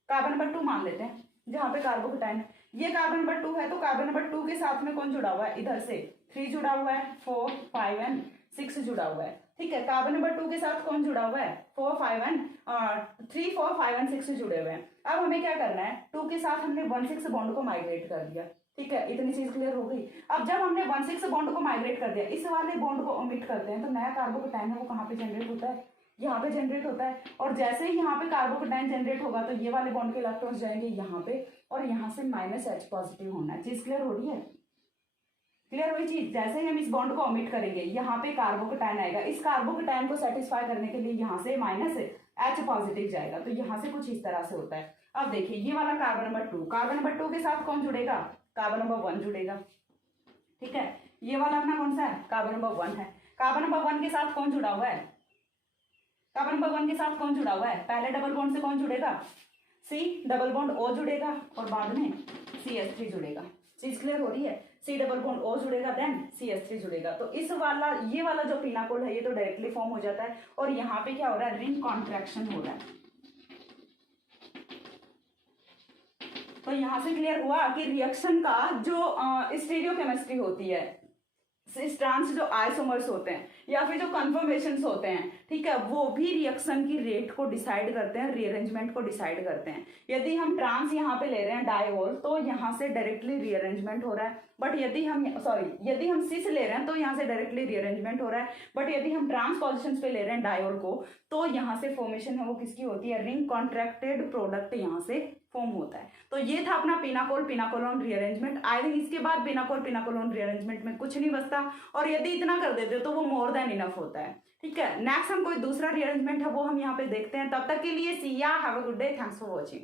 कार्बन नंबर 2 मान लेते हैं, जहां पे कार्बोकेटाइन है। ये कार्बन नंबर 2 है, तो कार्बन नंबर 2 के साथ में कौन जुड़ा हुआ है, इधर से 3 जुड़ा हुआ है, 4 5 एंड 6 जुड़ा हुआ है। ठीक है, कार्बन नंबर 2 के साथ कौन जुड़ा हुआ है, 4 5 एंड 3 4 5 एंड 6 जुड़े हुए हैं। अब हमें क्या करना है, 2 के साथ हमने 1,6 बॉन्ड को माइग्रेट कर दिया। ठीक है, इतनी चीज क्लियर हो गई। अब जब हमने 1,6 बॉन्ड को माइग्रेट कर दिया, इस वाले बॉन्ड को ओमिट करते हैं, तो नया कार्बोकेटाइन है वो कहाँ पे जनरेट होता है, यहाँ पे जनरेट होता है। और जैसे ही यहाँ पे कार्बोकेटाइन जनरेट होगा तो ये वाले बॉन्ड के इलेक्ट्रॉन्स जाएंगे यहाँ पे और यहाँ से -H पॉजिटिव होना है। चीज क्लियर हो रही है, क्लियर हुई चीज। जैसे ही हम इस बॉन्ड को ओमिट करेंगे यहाँ पे कार्बोकेटाइन आएगा, इस कार्बोकेटाइन को सेटिस्फाई करने के लिए यहाँ से -H पॉजिटिव जाएगा। तो यहाँ से कुछ इस तरह से होता है। अब देखिए ये वाला कार्बन नंबर 2, कार्बन नंबर 2 के साथ कौन जुड़ेगा, कार्बन नंबर 1 जुड़ेगा। ठीक है, ये वाला अपना कौन सा है, कार्बन नंबर 1 है। कार्बन नंबर 1 के साथ कौन जुड़ा हुआ है, कार्बन नंबर 1 के साथ कौन जुड़ा हुआ है, पहले डबल बॉन्ड से कौन जुड़ेगा, C डबल बॉन्ड O जुड़ेगा और बाद में CH3 जुड़ेगा। चीज क्लियर हो रही है, C डबल बॉन्ड O जुड़ेगा देन CH3 जुड़ेगा। तो इस वाला ये वाला जो पिनाकोल है ये तो डायरेक्टली फॉर्म हो जाता है और यहाँ पे क्या हो रहा है, रिंग कॉन्ट्रैक्शन हो रहा है। तो यहाँ से क्लियर हुआ कि रिएक्शन का जो स्टीरियोकेमिस्ट्री होती है, स्ट्रैंड्स जो आइसोमर्स होते हैं या फिर जो कन्फर्मेशंस होते हैं, ठीक है, वो भी रिएक्शन की रेट को डिसाइड करते हैं, रीअरेंजमेंट को डिसाइड करते हैं। यदि हम ट्रांस यहाँ पे ले रहे हैं डायोल तो यहाँ से डायरेक्टली रीअरेंजमेंट हो रहा है, बट यदि हम सिस ले रहे हैं तो यहाँ से डायरेक्टली रीअरेंजमेंट हो रहा है, बट यदि हम ट्रांस पोजिशन पे ले रहे हैं डायोल को तो यहाँ से फॉर्मेशन है वो किसकी होती है, रिंग कॉन्ट्रैक्टेड प्रोडक्ट यहाँ से फॉर्म होता है। तो ये था अपना pinacol pinacolone rearrangement. I think इसके बाद पिनाकोल पिनाकोलोन रीअरेंजमेंट में कुछ नहीं बचता और यदि इतना कर देते हो तो वो मोर देन इनफ होता है। ठीक है, नेक्स्ट हम कोई दूसरा रीअरेंजमेंट है वो हम यहाँ पे देखते हैं। तब तक के लिए सी या, have a good day, thanks for watching.